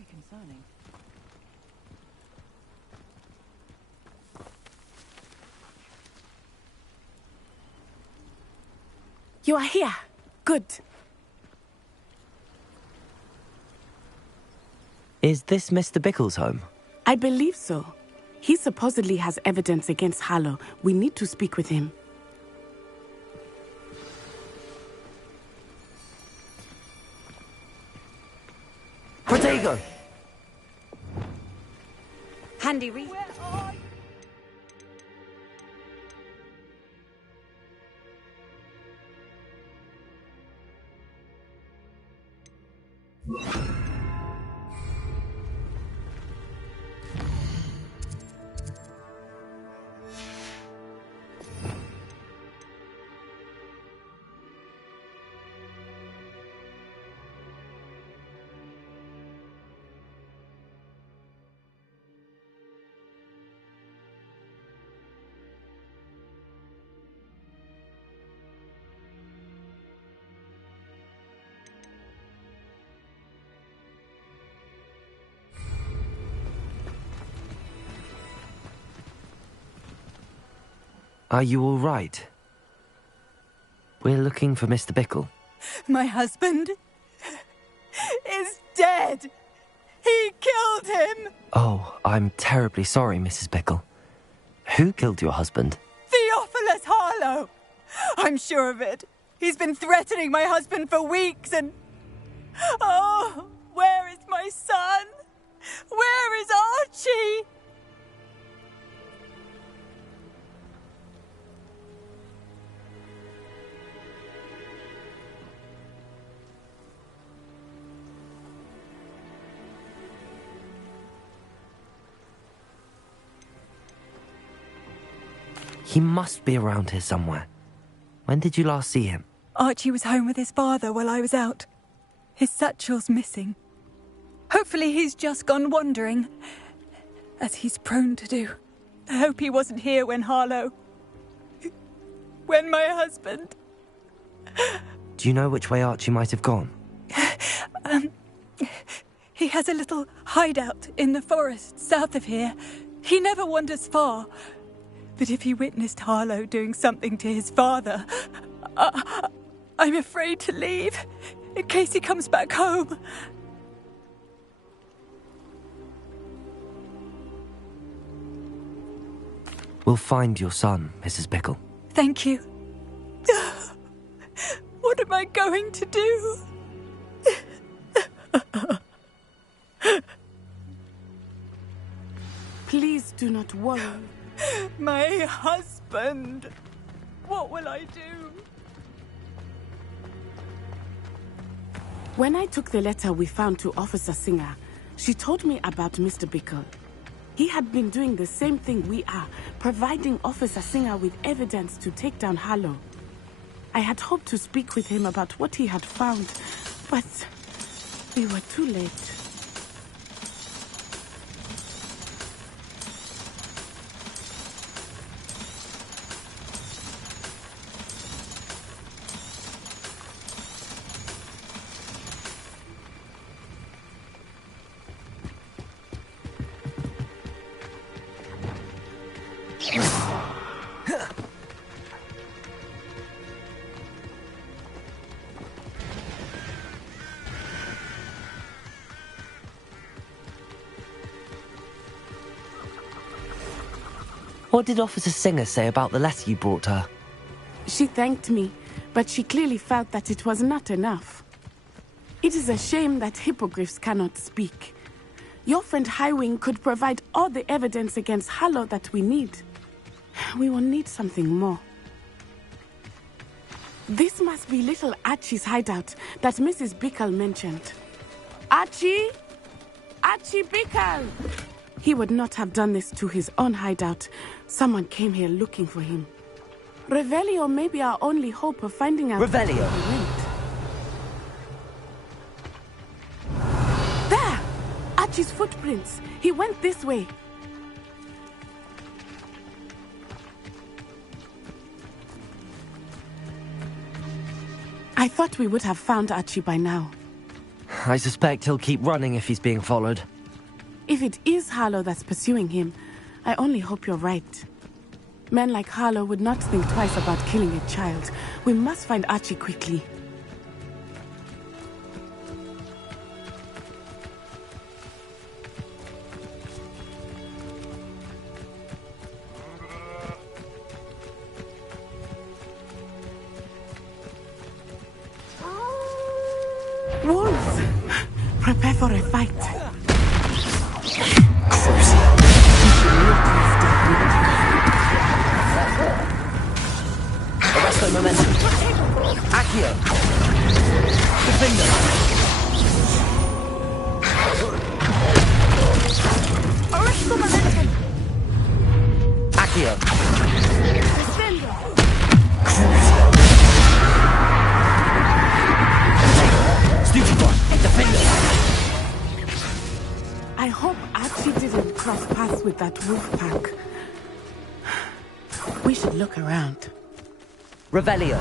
concerning. You are here. Good. Is this Mr. Bickle's home? I believe so. He supposedly has evidence against Harlow. We need to speak with him. Protego! Handy read. Are you all right? We're looking for Mr. Bickle. My husband is dead. He killed him. Oh, I'm terribly sorry, Mrs. Bickle. Who killed your husband? Theophilus Harlow. I'm sure of it. He's been threatening my husband for weeks and... Oh, where is my son? Where is Archie? He must be around here somewhere. When did you last see him? Archie was home with his father while I was out. His satchel's missing. Hopefully he's just gone wandering, as he's prone to do. I hope he wasn't here when Harlow... when my husband... Do you know which way Archie might have gone? He has a little hideout in the forest south of here. He never wanders far. But if he witnessed Harlow doing something to his father, I'm afraid to leave, in case he comes back home. We'll find your son, Mrs. Bickle. Thank you. What am I going to do? Please do not worry. My husband. What will I do? When I took the letter we found to Officer Singer, she told me about Mr. Bickle. He had been doing the same thing we are, providing Officer Singer with evidence to take down Harlow. I had hoped to speak with him about what he had found, but we were too late. What did Officer Singer say about the letter you brought her? She thanked me, but she clearly felt that it was not enough. It is a shame that hippogriffs cannot speak. Your friend Highwing could provide all the evidence against Harlow that we need. We will need something more. This must be little Archie's hideout that Mrs. Bickle mentioned. Archie? Archie Bickle! He would not have done this to his own hideout. Someone came here looking for him. Revelio may be our only hope of finding out... Revelio! There! Archie's footprints. He went this way. I thought we would have found Archie by now. I suspect he'll keep running if he's being followed. If it is Harlow that's pursuing him, I only hope you're right. Men like Harlow would not think twice about killing a child. We must find Archie quickly. Wolves! Prepare for a fight. Arrest the momentum. Accio. Defender. Arrest the momentum. Accio. Defender. Stupefy. Defender. I hope Archie didn't cross paths with that wolf pack. We should look around. Revelio.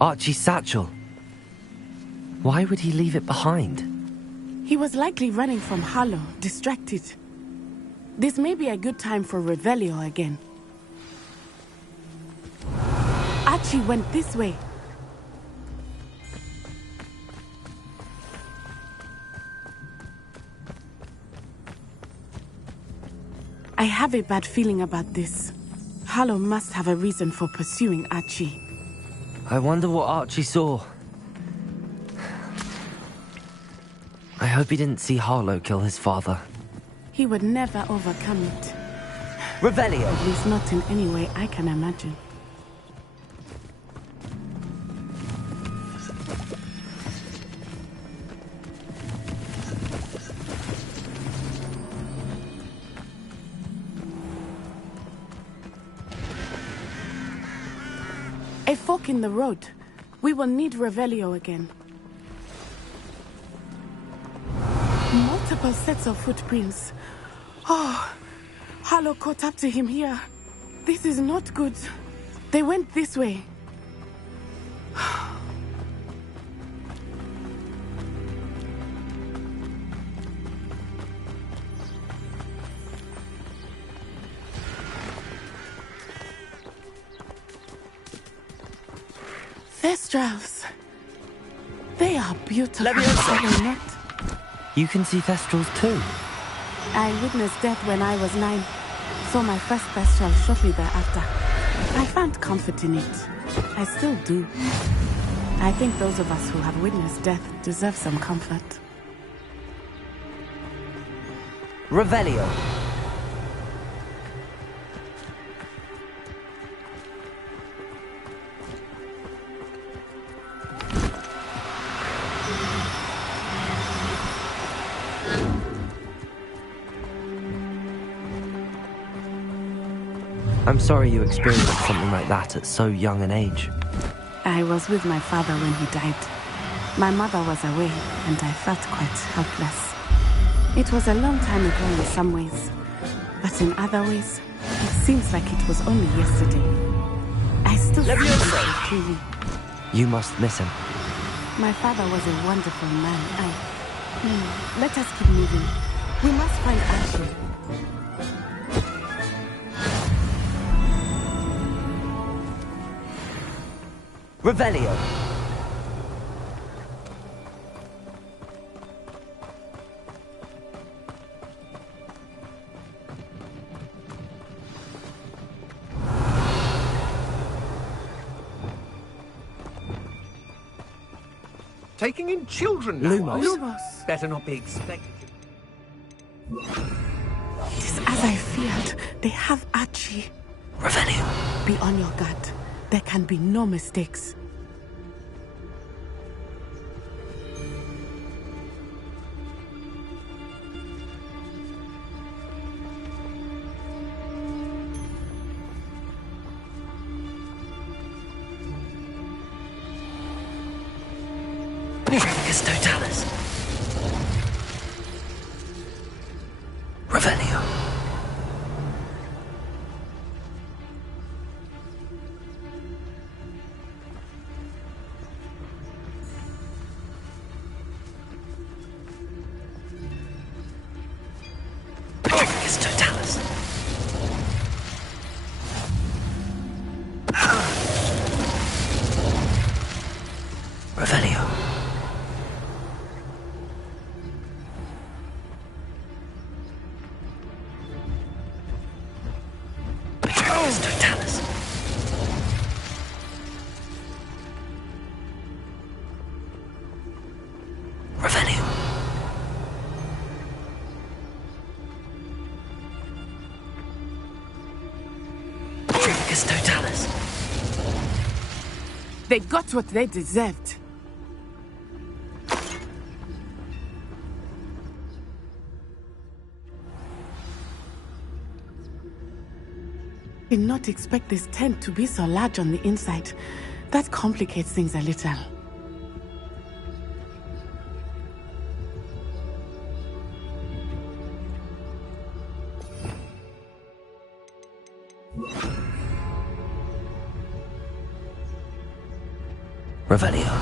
Archie's satchel. Why would he leave it behind? He was likely running from Harlow, distracted. This may be a good time for Revelio again. Archie went this way. I have a bad feeling about this. Harlow must have a reason for pursuing Archie. I wonder what Archie saw. I hope he didn't see Harlow kill his father. He would never overcome it. Revelio! At least not in any way I can imagine. A fork in the road. We will need Revelio again. Multiple sets of footprints. Oh, Harlow caught up to him here. This is not good. They went this way. Thestrals. They are beautiful. Are they not? You can see Thestrals too. I witnessed death when I was 9. Saw my first Thestral shortly thereafter. I found comfort in it. I still do. I think those of us who have witnessed death deserve some comfort. Revelio. I'm sorry you experienced something like that at so young an age. I was with my father when he died. My mother was away, and I felt quite helpless. It was a long time ago in some ways, but in other ways, it seems like it was only yesterday. I still feel it truly. You must miss him. My father was a wonderful man. Let us keep moving. We must find Archie. Revelio. Taking in children now. Lumos. Better not be expected. It is as I feared. They have Archie. Revelio. Be on your guard. There can be no mistakes. Trafficus totalis. Revelio. They got what they deserved. Did not expect this tent to be so large on the inside. That complicates things a little. Revelio.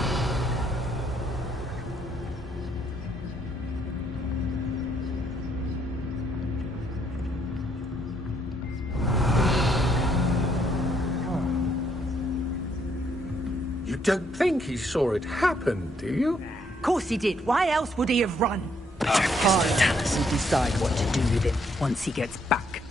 You don't think he saw it happen, do you? Of course he did. Why else would he have run? Talis will decide what to do with it once he gets back.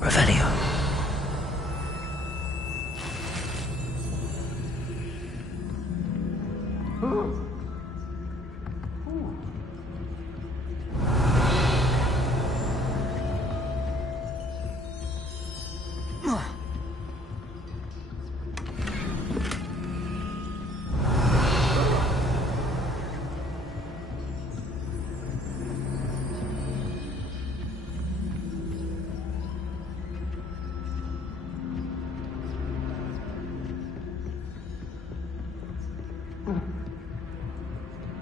Revelio.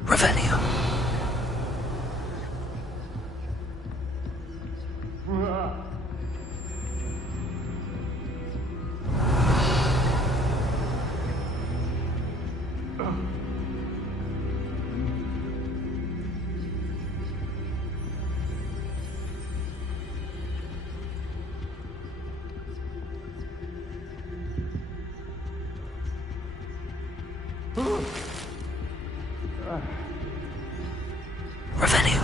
Revelio. Revelio.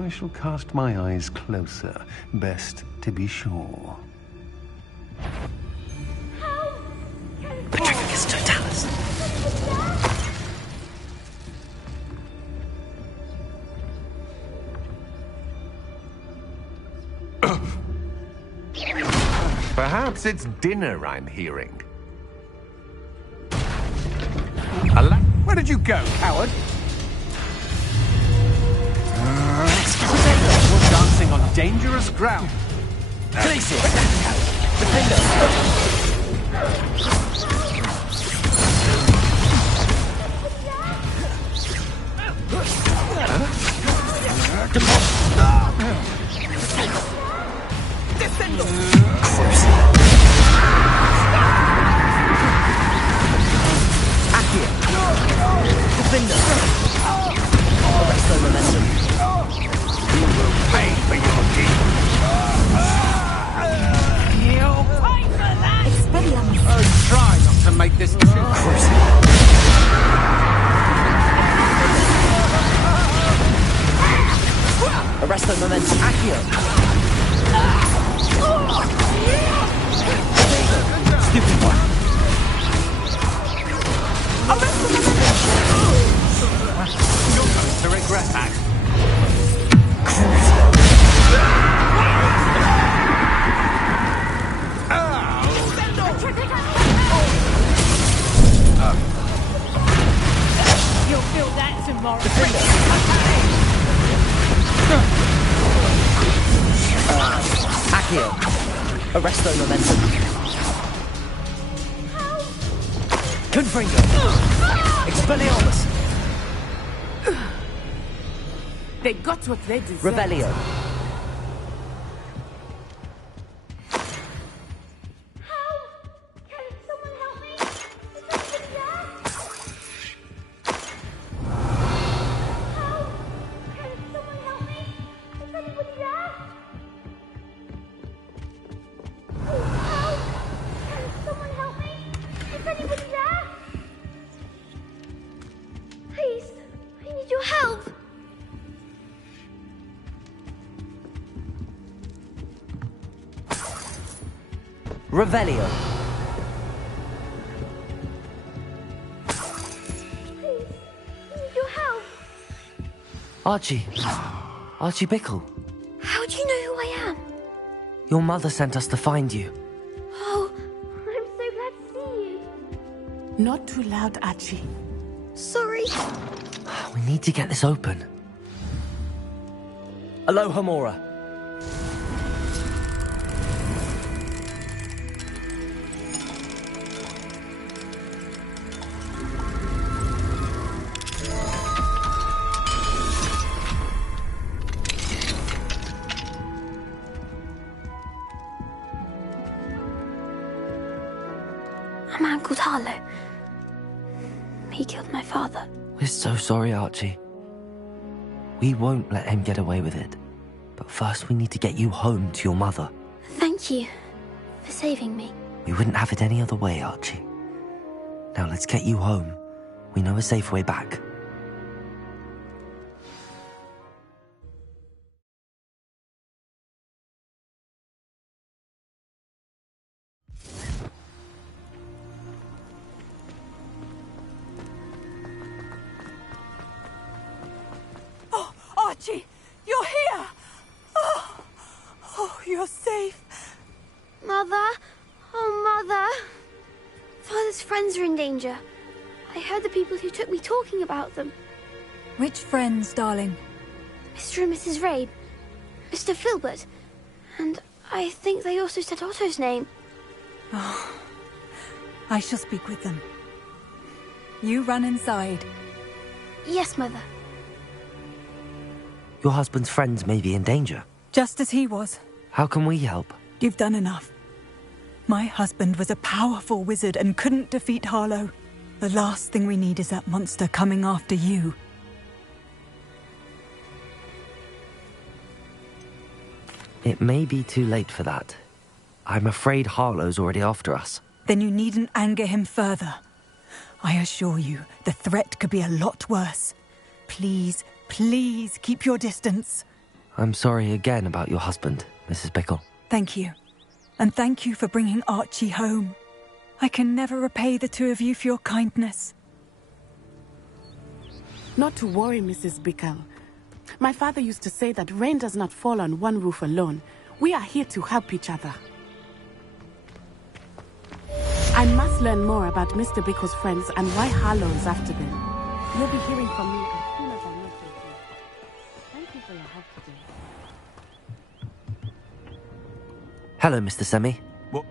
I shall cast my eyes closer, best to be sure. Patricus Totalis. Perhaps it's dinner I'm hearing. Where did you go, coward? You're dancing on dangerous ground. Try not to make this too crucial. Arresto momentum. Accio. Stupid one. You're going to regret that. You'll feel that tomorrow. Accio. Arresto momentum. Confringo. Expelliarmus. They got what they deserved. Revelio. Help! Revelio. Your help! Archie. Archie Bickle. How do you know who I am? Your mother sent us to find you. Oh, I'm so glad to see you. Not too loud, Archie. Sorry. We need to get this open. Aloha Mora. A man called Harlow. He killed my father. We're so sorry, Archie. We won't let him get away with it. But first we need to get you home to your mother. Thank you for saving me. We wouldn't have it any other way, Archie. Now let's get you home. We know a safe way back. Oh, Archie, you're here! Oh, you're safe. Mother? Oh, Mother. Father's friends are in danger. I heard the people who took me talking about them. Which friends, darling? Mr. and Mrs. Rabe, Mr. Filbert, and I think they also said Otto's name. Oh, I shall speak with them. You run inside. Yes, Mother. Your husband's friends may be in danger. Just as he was. How can we help? You've done enough. My husband was a powerful wizard and couldn't defeat Harlow. The last thing we need is that monster coming after you. It may be too late for that. I'm afraid Harlow's already after us. Then you needn't anger him further. I assure you, the threat could be a lot worse. Please, please keep your distance. I'm sorry again about your husband, Mrs. Bickle. Thank you. And thank you for bringing Archie home. I can never repay the two of you for your kindness. Not to worry, Mrs. Bickle. My father used to say that rain does not fall on one roof alone. We are here to help each other. I must learn more about Mr. Bickle's friends and why Harlow is after them. You'll be hearing from me as soon as I know something. Thank you for your help today. Hello, Mr. Semi. What?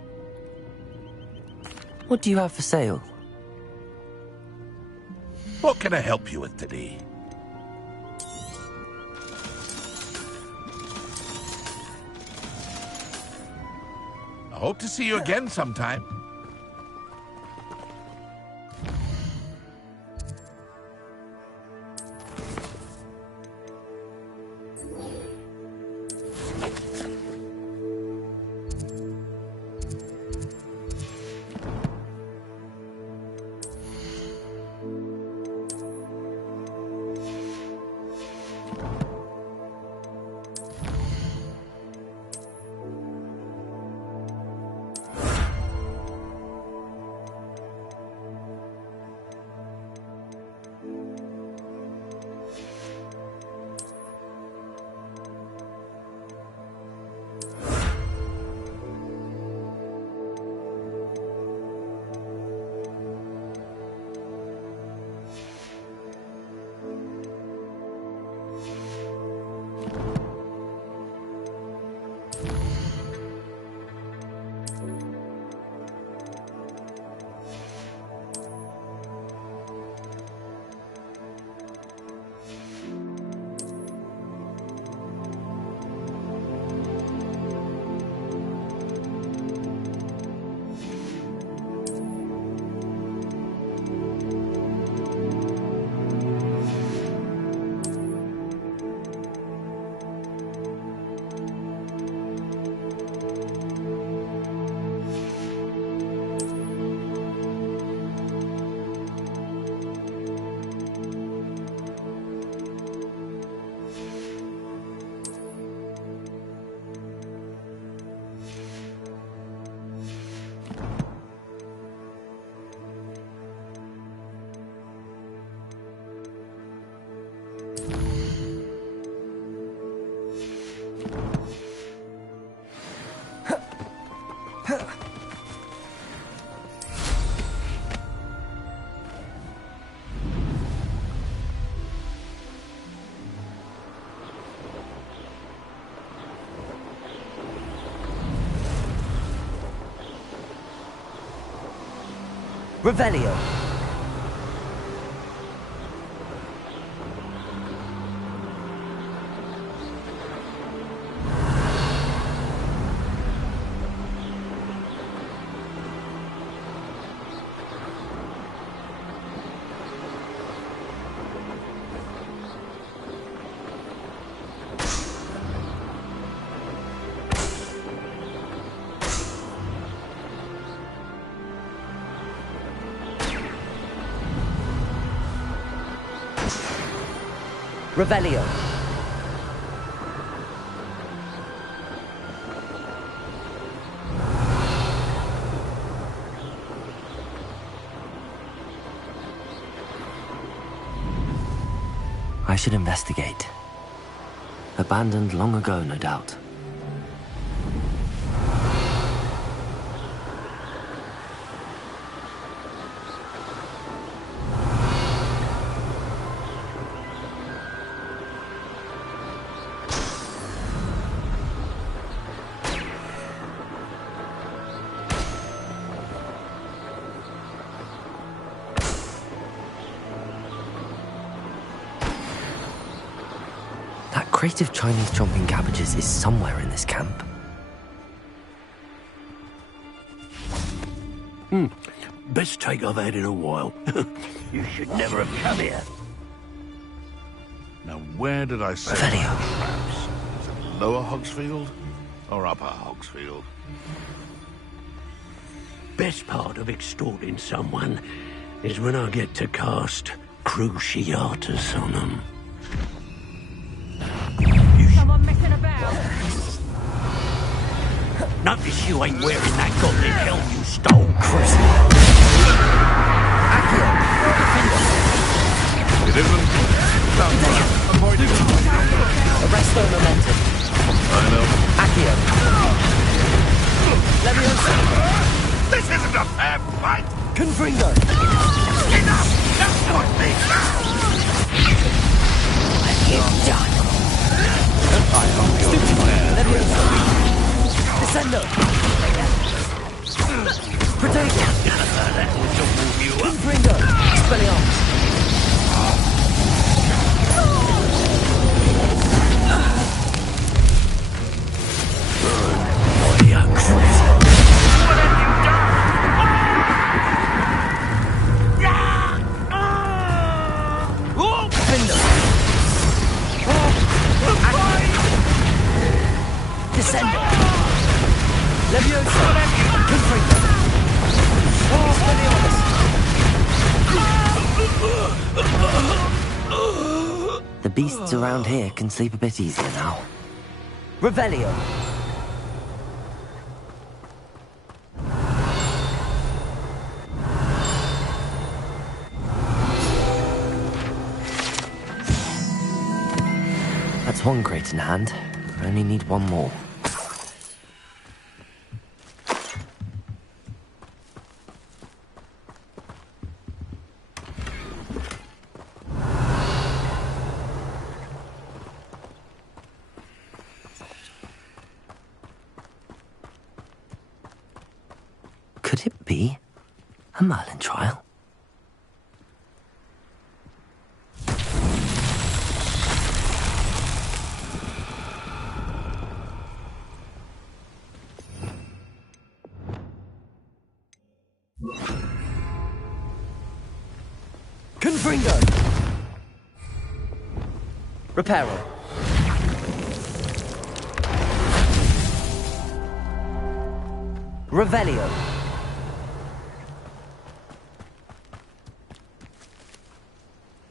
What do you have for sale? What can I help you with today? I hope to see you again sometime. Revelio. Revelio. I should investigate. Abandoned long ago, no doubt. That crate of Chinese chomping cabbages is somewhere in this camp. Best take I've had in a while. You should never have come here. Now, where did I say Revelio. traps? Is it Lower Hogsfield or Upper Hogsfield? Best part of extorting someone is when I get to cast Cruciatus on them. Someone messing about. Notice you ain't wearing that goddamn helm you stole. It isn't. Avoiding. Arresto momentum. I know. Accio. Leviosa. This isn't a fair fight! Confringo. Enough! Just want me now! You're done. Leviosa. Descendo. Protego. Confringo. Expelliarmus. Descendo. Leviosa. Confringo. The beasts around here can sleep a bit easier now. Revelio. That's one crate in hand. I only need one more. Could it be a Merlin trial? Confringo! Reparo. Revelio.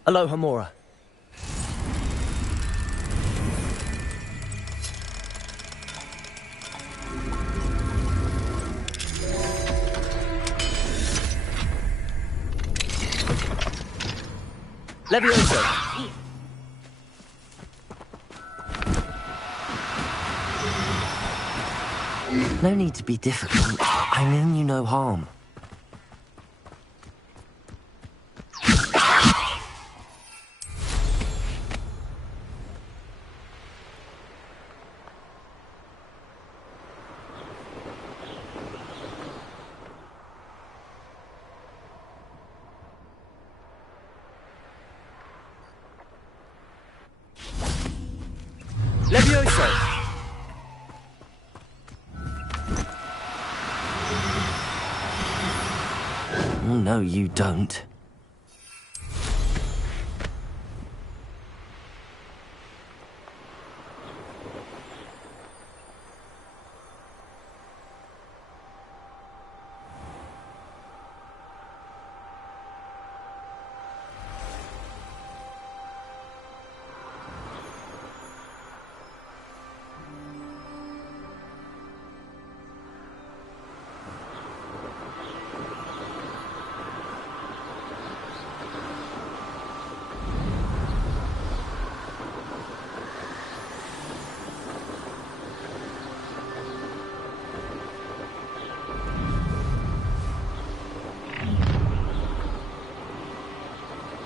Alohomora. Levioso. No need to be difficult. I mean you no harm. Levioso! Oh, no, you don't.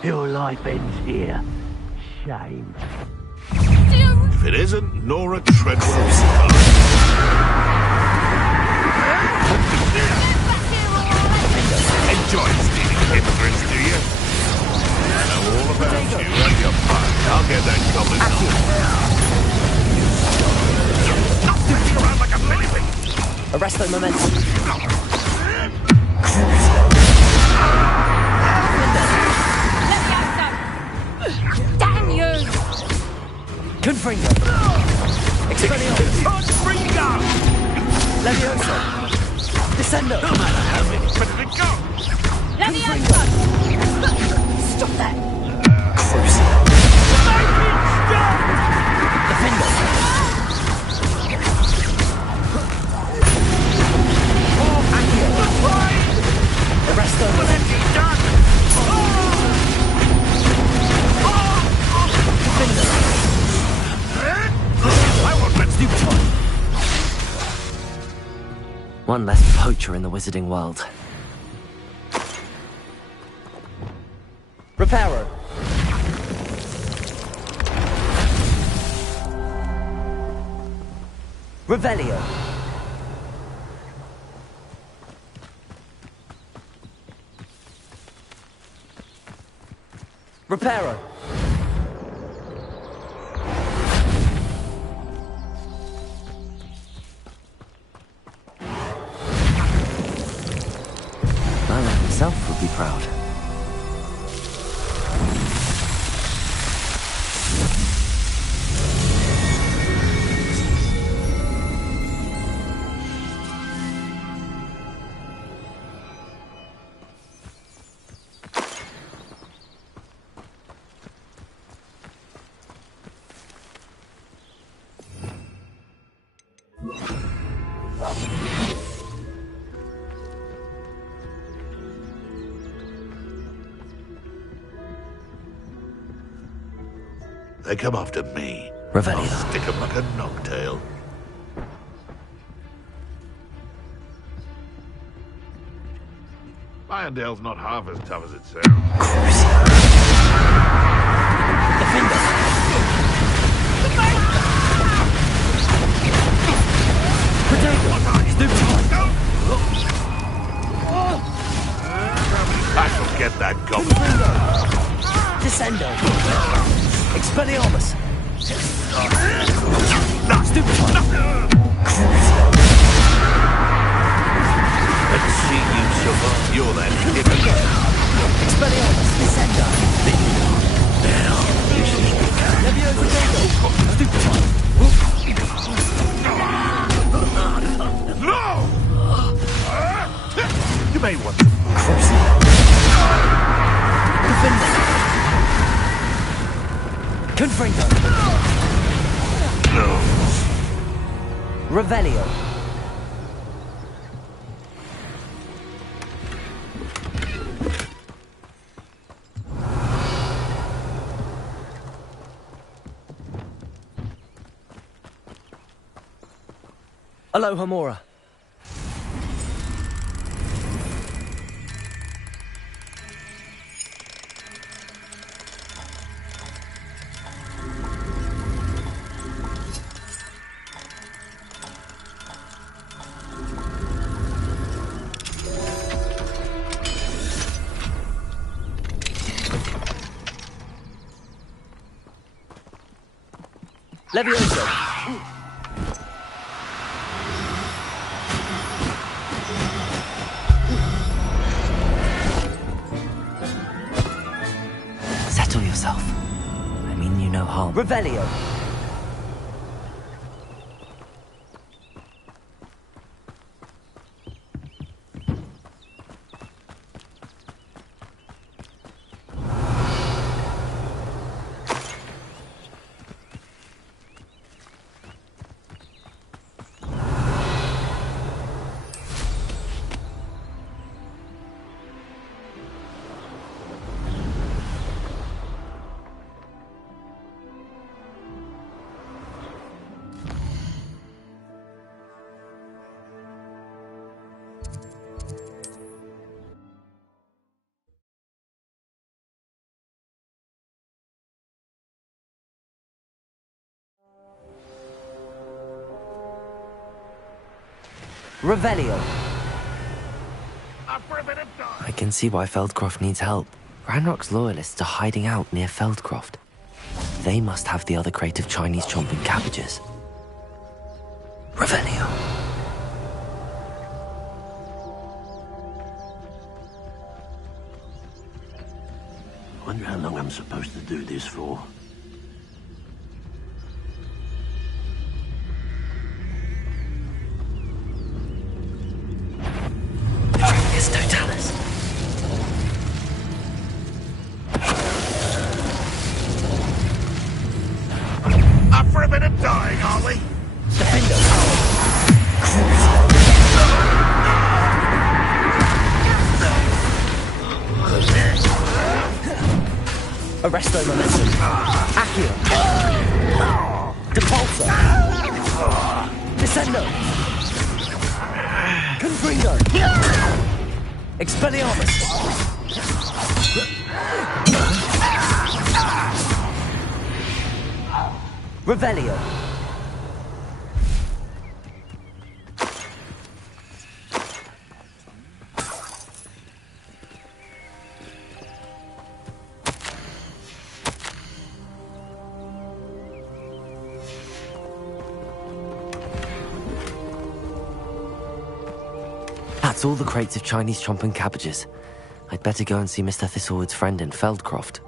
Your life ends here. Shame. If it isn't Nora Treadwell's son. Enjoy stealing hypocrites, do you? I know all about you and your part. I'll get that goblin. Stop moving around like a millipede! Arrest the momentum. Damn you! Confringo. Expelliarmus. Confringo! Levioso. Descendo. No matter how many, but it go! Levioso! Stop that! Defendo. Arresto. I want let's do time. One less poacher in the wizarding world. Reparo. Revelio. Reparo. I myself would be proud. They come after me. Revelio. I'll stick 'em like a knocktail. Irondale's not half as tough as it sounds. I shall get that goblin. Descendo. Expelliarmus. Let's see you survive. You're that hypocrite. Expelliarmus. Descendo. Now, this is no! You may want to. Confringo. No. Revelio. Aloha Mora. Levioso! Settle yourself. I mean you no harm. Revelio! Revelio. I can see why Feldcroft needs help. Ranrock's loyalists are hiding out near Feldcroft. They must have the other crate of Chinese chomping cabbages. Revelio. I wonder how long I'm supposed to do this for. Totalis. Up for a bit of dying, are we? Defender. Arresto momentum. Accio. Depulsor. Descendo. Confringo. Expelliarmus! Revelio! That's all the crates of Chinese chomping cabbages. I'd better go and see Mr. Thistlewood's friend in Feldcroft.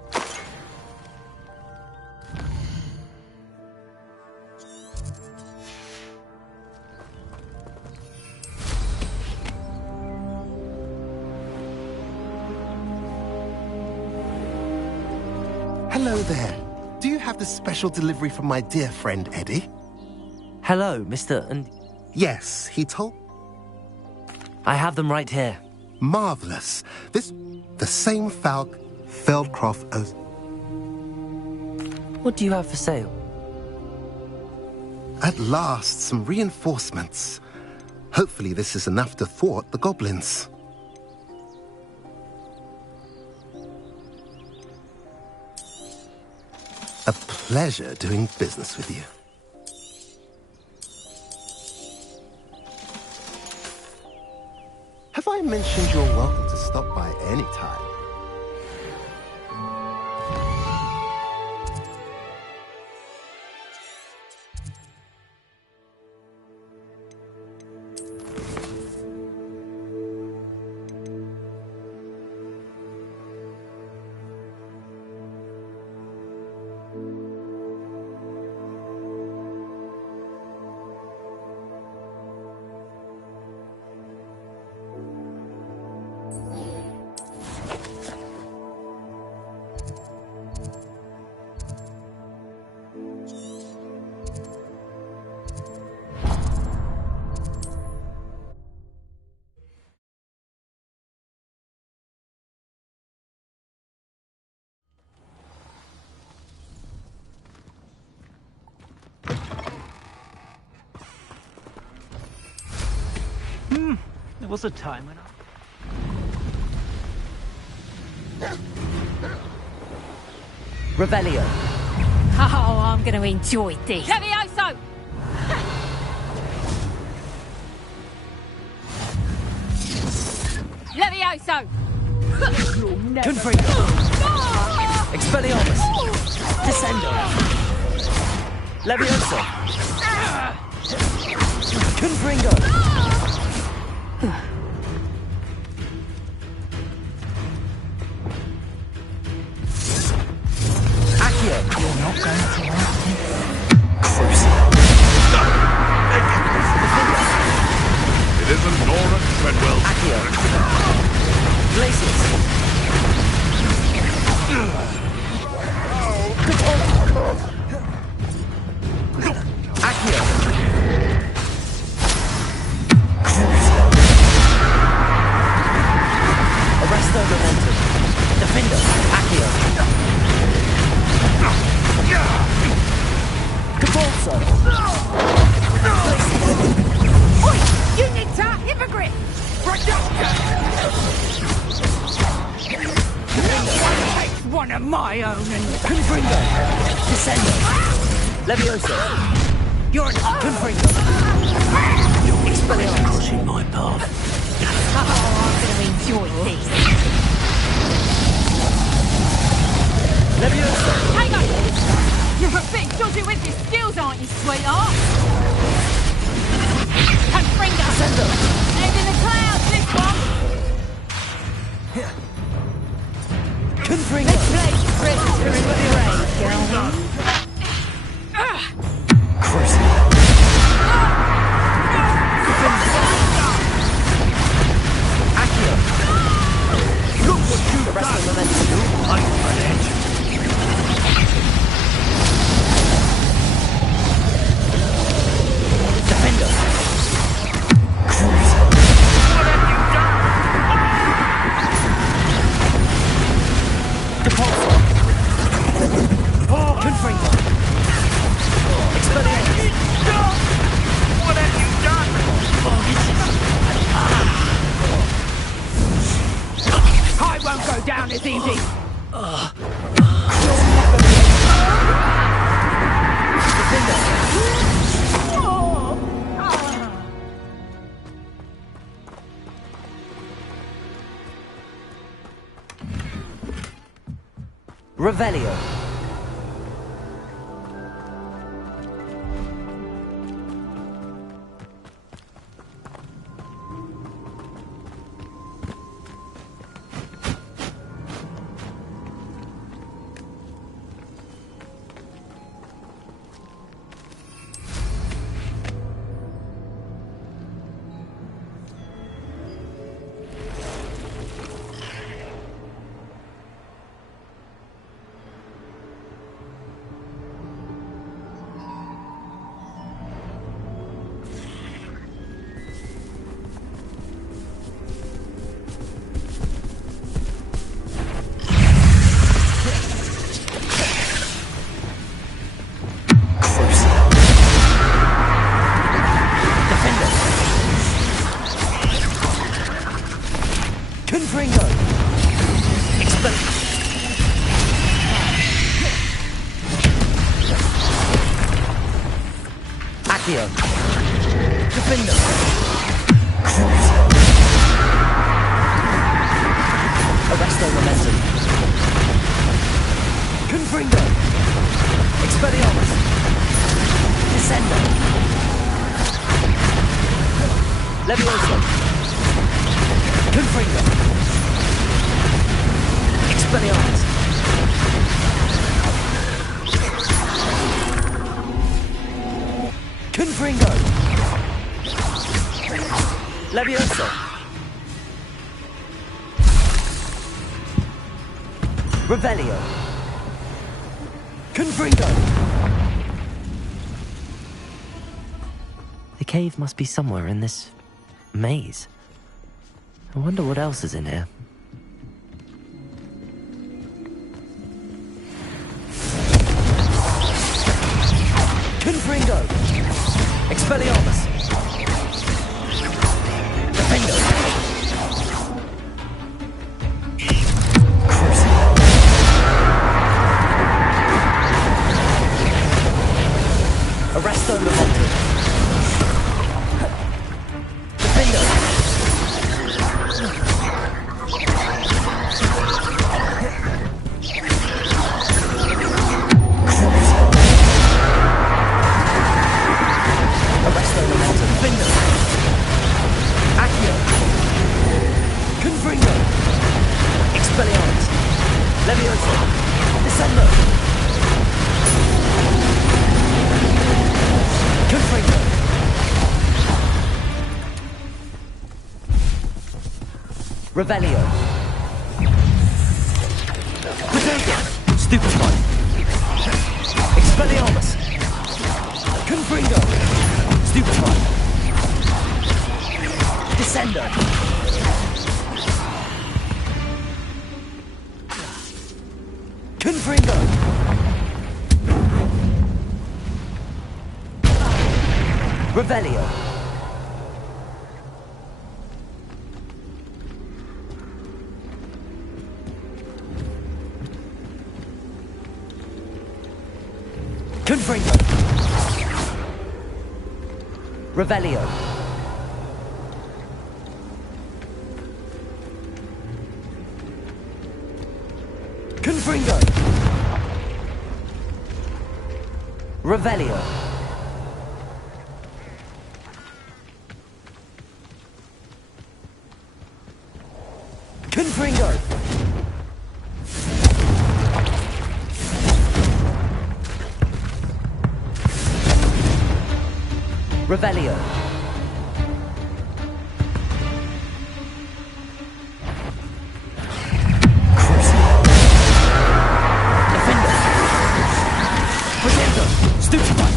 Hello there. Do you have the special delivery from my dear friend Eddie? Hello, Mr. and... Yes, he told... I have them right here. Marvelous. The same Feldcroft owes... What do you have for sale? At last, some reinforcements. Hopefully this is enough to thwart the goblins. A pleasure doing business with you. Have I mentioned you're welcome to stop by any time? There was a time when Revelio. Oh, I'm going to enjoy this. Levioso! Levioso! Confringo. Expelliarmus. Descendo. Levioso! Confringo! Accio! You're not going to like it. It isn't Nora Treadwell. Accio! Glacius! Accio! Arresto Momentum. Defender. Accio. Capolso. Oi! Unita! Hippogriff! Take one of my own and... Confringo. Descendo. Levioso. You're an Confringo. Expelliarmus. Crossing my path. Oh, I'm going to enjoy this. Levioso. Hang on! You're a bit dodgy with your skills, aren't you, sweetheart? Confringo! Descendo. Head in the clouds, this one! Confringo. Let's play Prisoner in the Parade, girl. Accio. Look what you've done. Arresto Momentum. I'm an engine. Defender. Depulso. Confringo. Expelliarmus. What have you done? I won't go down as easy. Revelio. Confringo. Accio. Defender. Arresto Momentum. Confringo. Expelliarmus. Descendo. Levioso. Confringo. Expelliarmus. Confringo. Levioso. Revelio. Confringo. The cave must be somewhere in this maze. I wonder what else is in here. Confringo! Expelliarmus! Defendo! Arresto Momentum! Defendo! Revelio. Stupefy. Expelliarmus. Confringo. Stupefy. Descendo. Confringo. Revelio. Confringo. Revelio. Confringo. Revelio. Confringo. Revelio. Defender. Presento. Stupefy.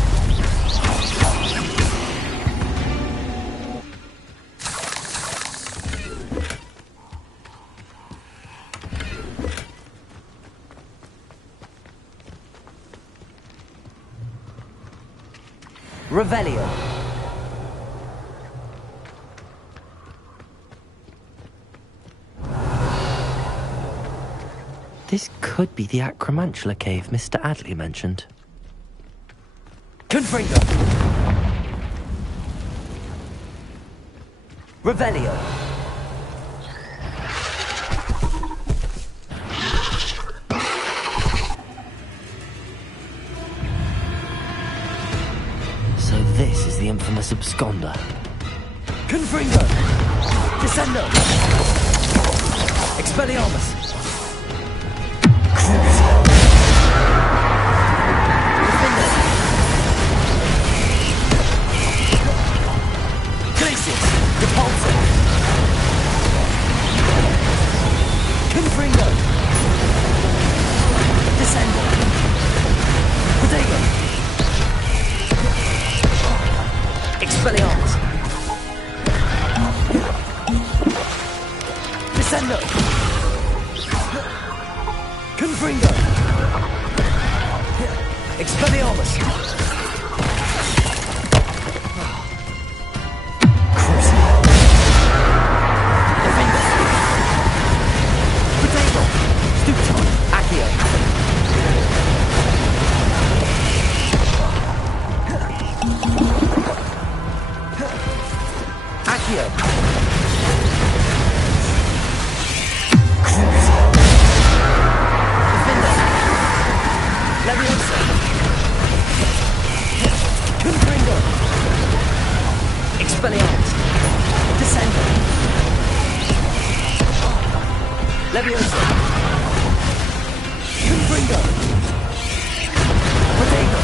Revelio. This could be the Acromantula cave Mr. Adley mentioned. Confringo. Revelio. So this is the infamous absconder. Confringo. Descendo. Expelliarmus. Confringo. Descendo. Protego. Expelliarmus. Descendo. Confringo. Expelliarmus. Expelliarmus. Descendo. Leviosa. Confringo. Protego.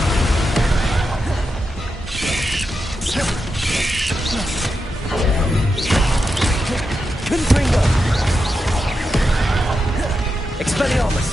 Confringo. Expelliarmus.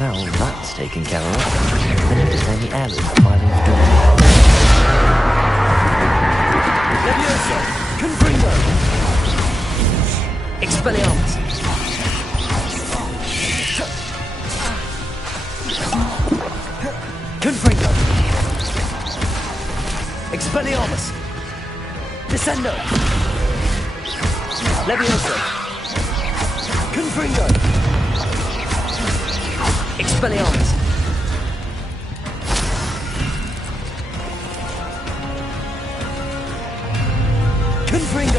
Now all that's taken care of, then it is only Ellen smiling the door. Leviosa! Confringo! Expelliarmus! Confringo! Expelliarmus! Descendo! Leviosa! Confringo! Expelliarmus! Confringo!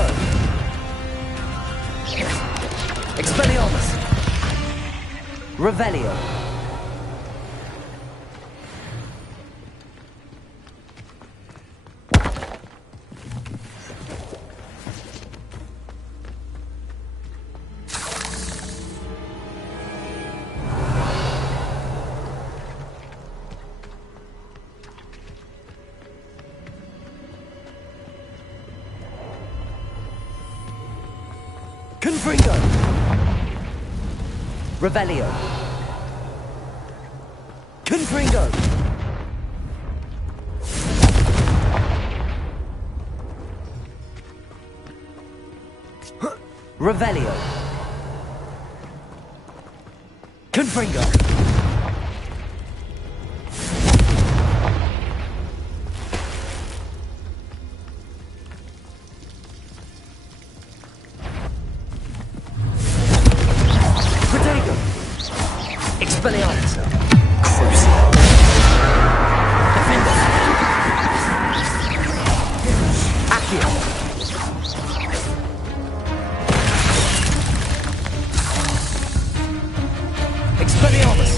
Revelio. Confringo! Revelio! Confringo! Revelio! Confringo! Expelliarmus. Crucible. Defender. Accio. Expelliarmus.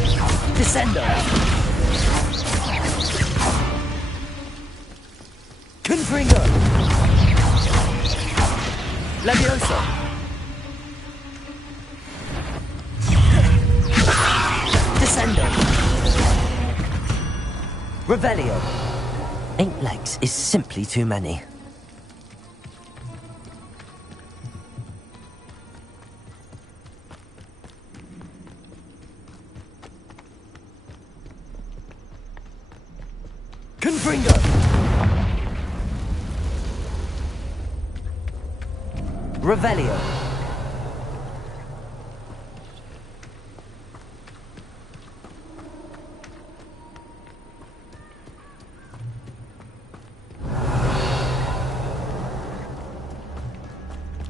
Descendo. Confringo. Leviosa. Descendo. Revelio. 8 legs is simply too many. Confringo. Revelio.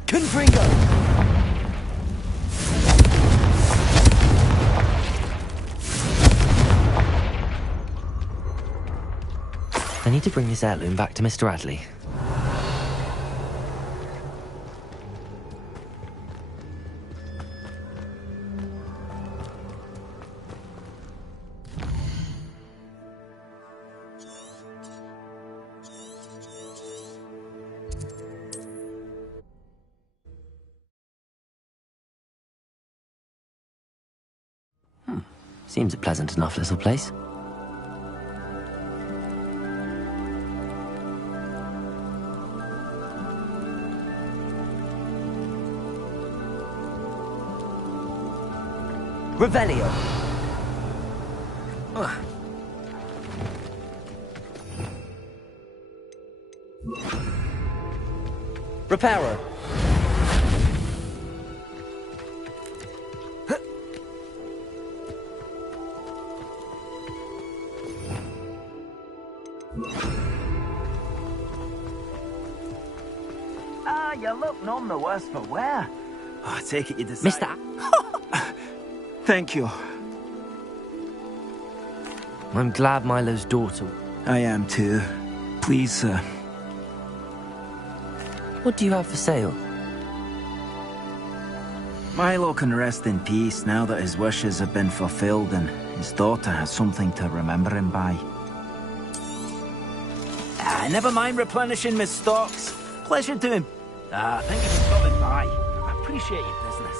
Confringo! I need to bring this heirloom back to Mr. Adley. Seems a pleasant enough little place. Revelio. Reparo. You look none the worse for wear. Oh, I take it you decided... Mr. Thank you. I'm glad Milo's daughter... I am too. Please, sir. What do you have for sale? Milo can rest in peace now that his wishes have been fulfilled and his daughter has something to remember him by. Never mind replenishing my stocks. Pleasure doing... thank you for stopping by. I appreciate your business.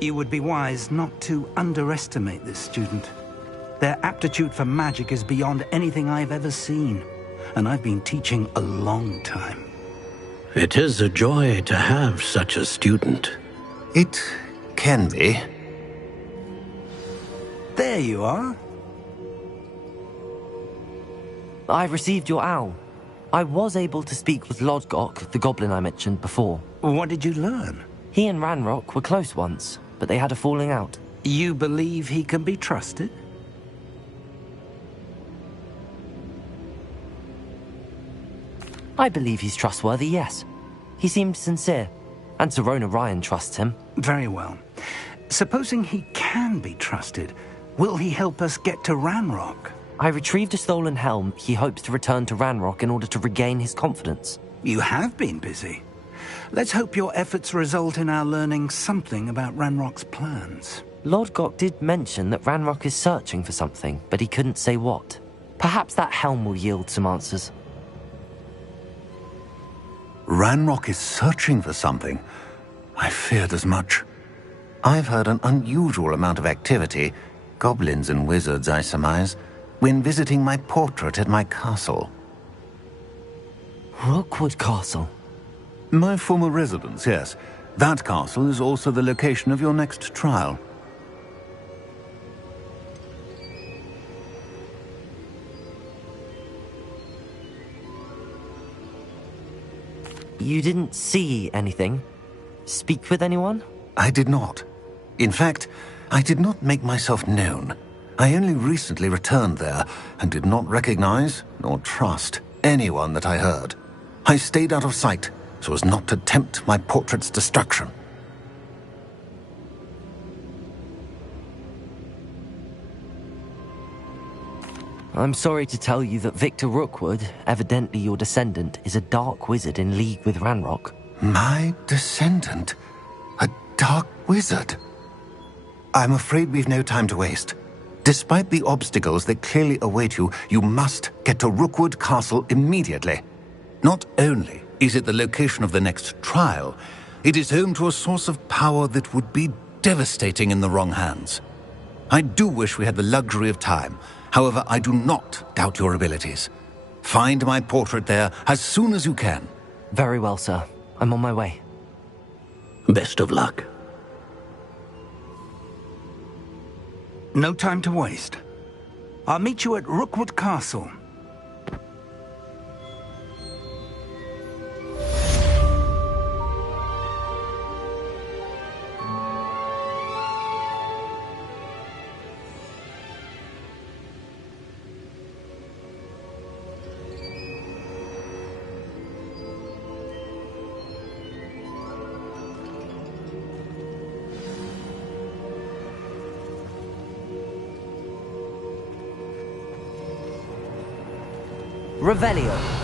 You would be wise not to underestimate this student. Their aptitude for magic is beyond anything I've ever seen, and I've been teaching a long time. It is a joy to have such a student. It can be. There you are. I received your owl. I was able to speak with Lodgok, the goblin I mentioned before. What did you learn? He and Ranrock were close once, but they had a falling out. You believe he can be trusted? I believe he's trustworthy, yes. He seemed sincere, and Serona Ryan trusts him. Very well. Supposing he can be trusted, will he help us get to Ranrock? I retrieved a stolen helm. He hopes to return to Ranrock in order to regain his confidence. You have been busy. Let's hope your efforts result in our learning something about Ranrock's plans. Lodgok did mention that Ranrock is searching for something, but he couldn't say what. Perhaps that helm will yield some answers. Ranrock is searching for something. I feared as much. I've heard an unusual amount of activity, goblins and wizards, I surmise, when visiting my portrait at my castle. Rookwood Castle? My former residence, yes. That castle is also the location of your next trial. You didn't see anything? Speak with anyone? I did not. In fact, I did not make myself known. I only recently returned there and did not recognize nor trust anyone that I heard. I stayed out of sight so as not to tempt my portrait's destruction. I'm sorry to tell you that Victor Rookwood, evidently your descendant, is a dark wizard in league with Ranrock. My descendant? A dark wizard? I'm afraid we've no time to waste. Despite the obstacles that clearly await you, you must get to Rookwood Castle immediately. Not only is it the location of the next trial, it is home to a source of power that would be devastating in the wrong hands. I do wish we had the luxury of time. However, I do not doubt your abilities. Find my portrait there as soon as you can. Very well, sir. I'm on my way. Best of luck. No time to waste. I'll meet you at Rookwood Castle. Revelio.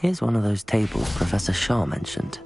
Here's one of those tables Professor Shah mentioned.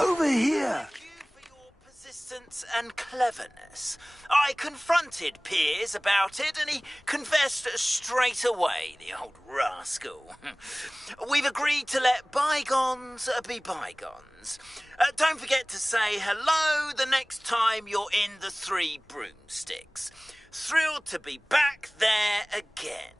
Over here! For your persistence and cleverness. I confronted Piers about it, and he confessed straight away, the old rascal. We've agreed to let bygones be bygones. Don't forget to say hello the next time you're in the Three Broomsticks. Thrilled to be back there again.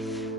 Mm-hmm.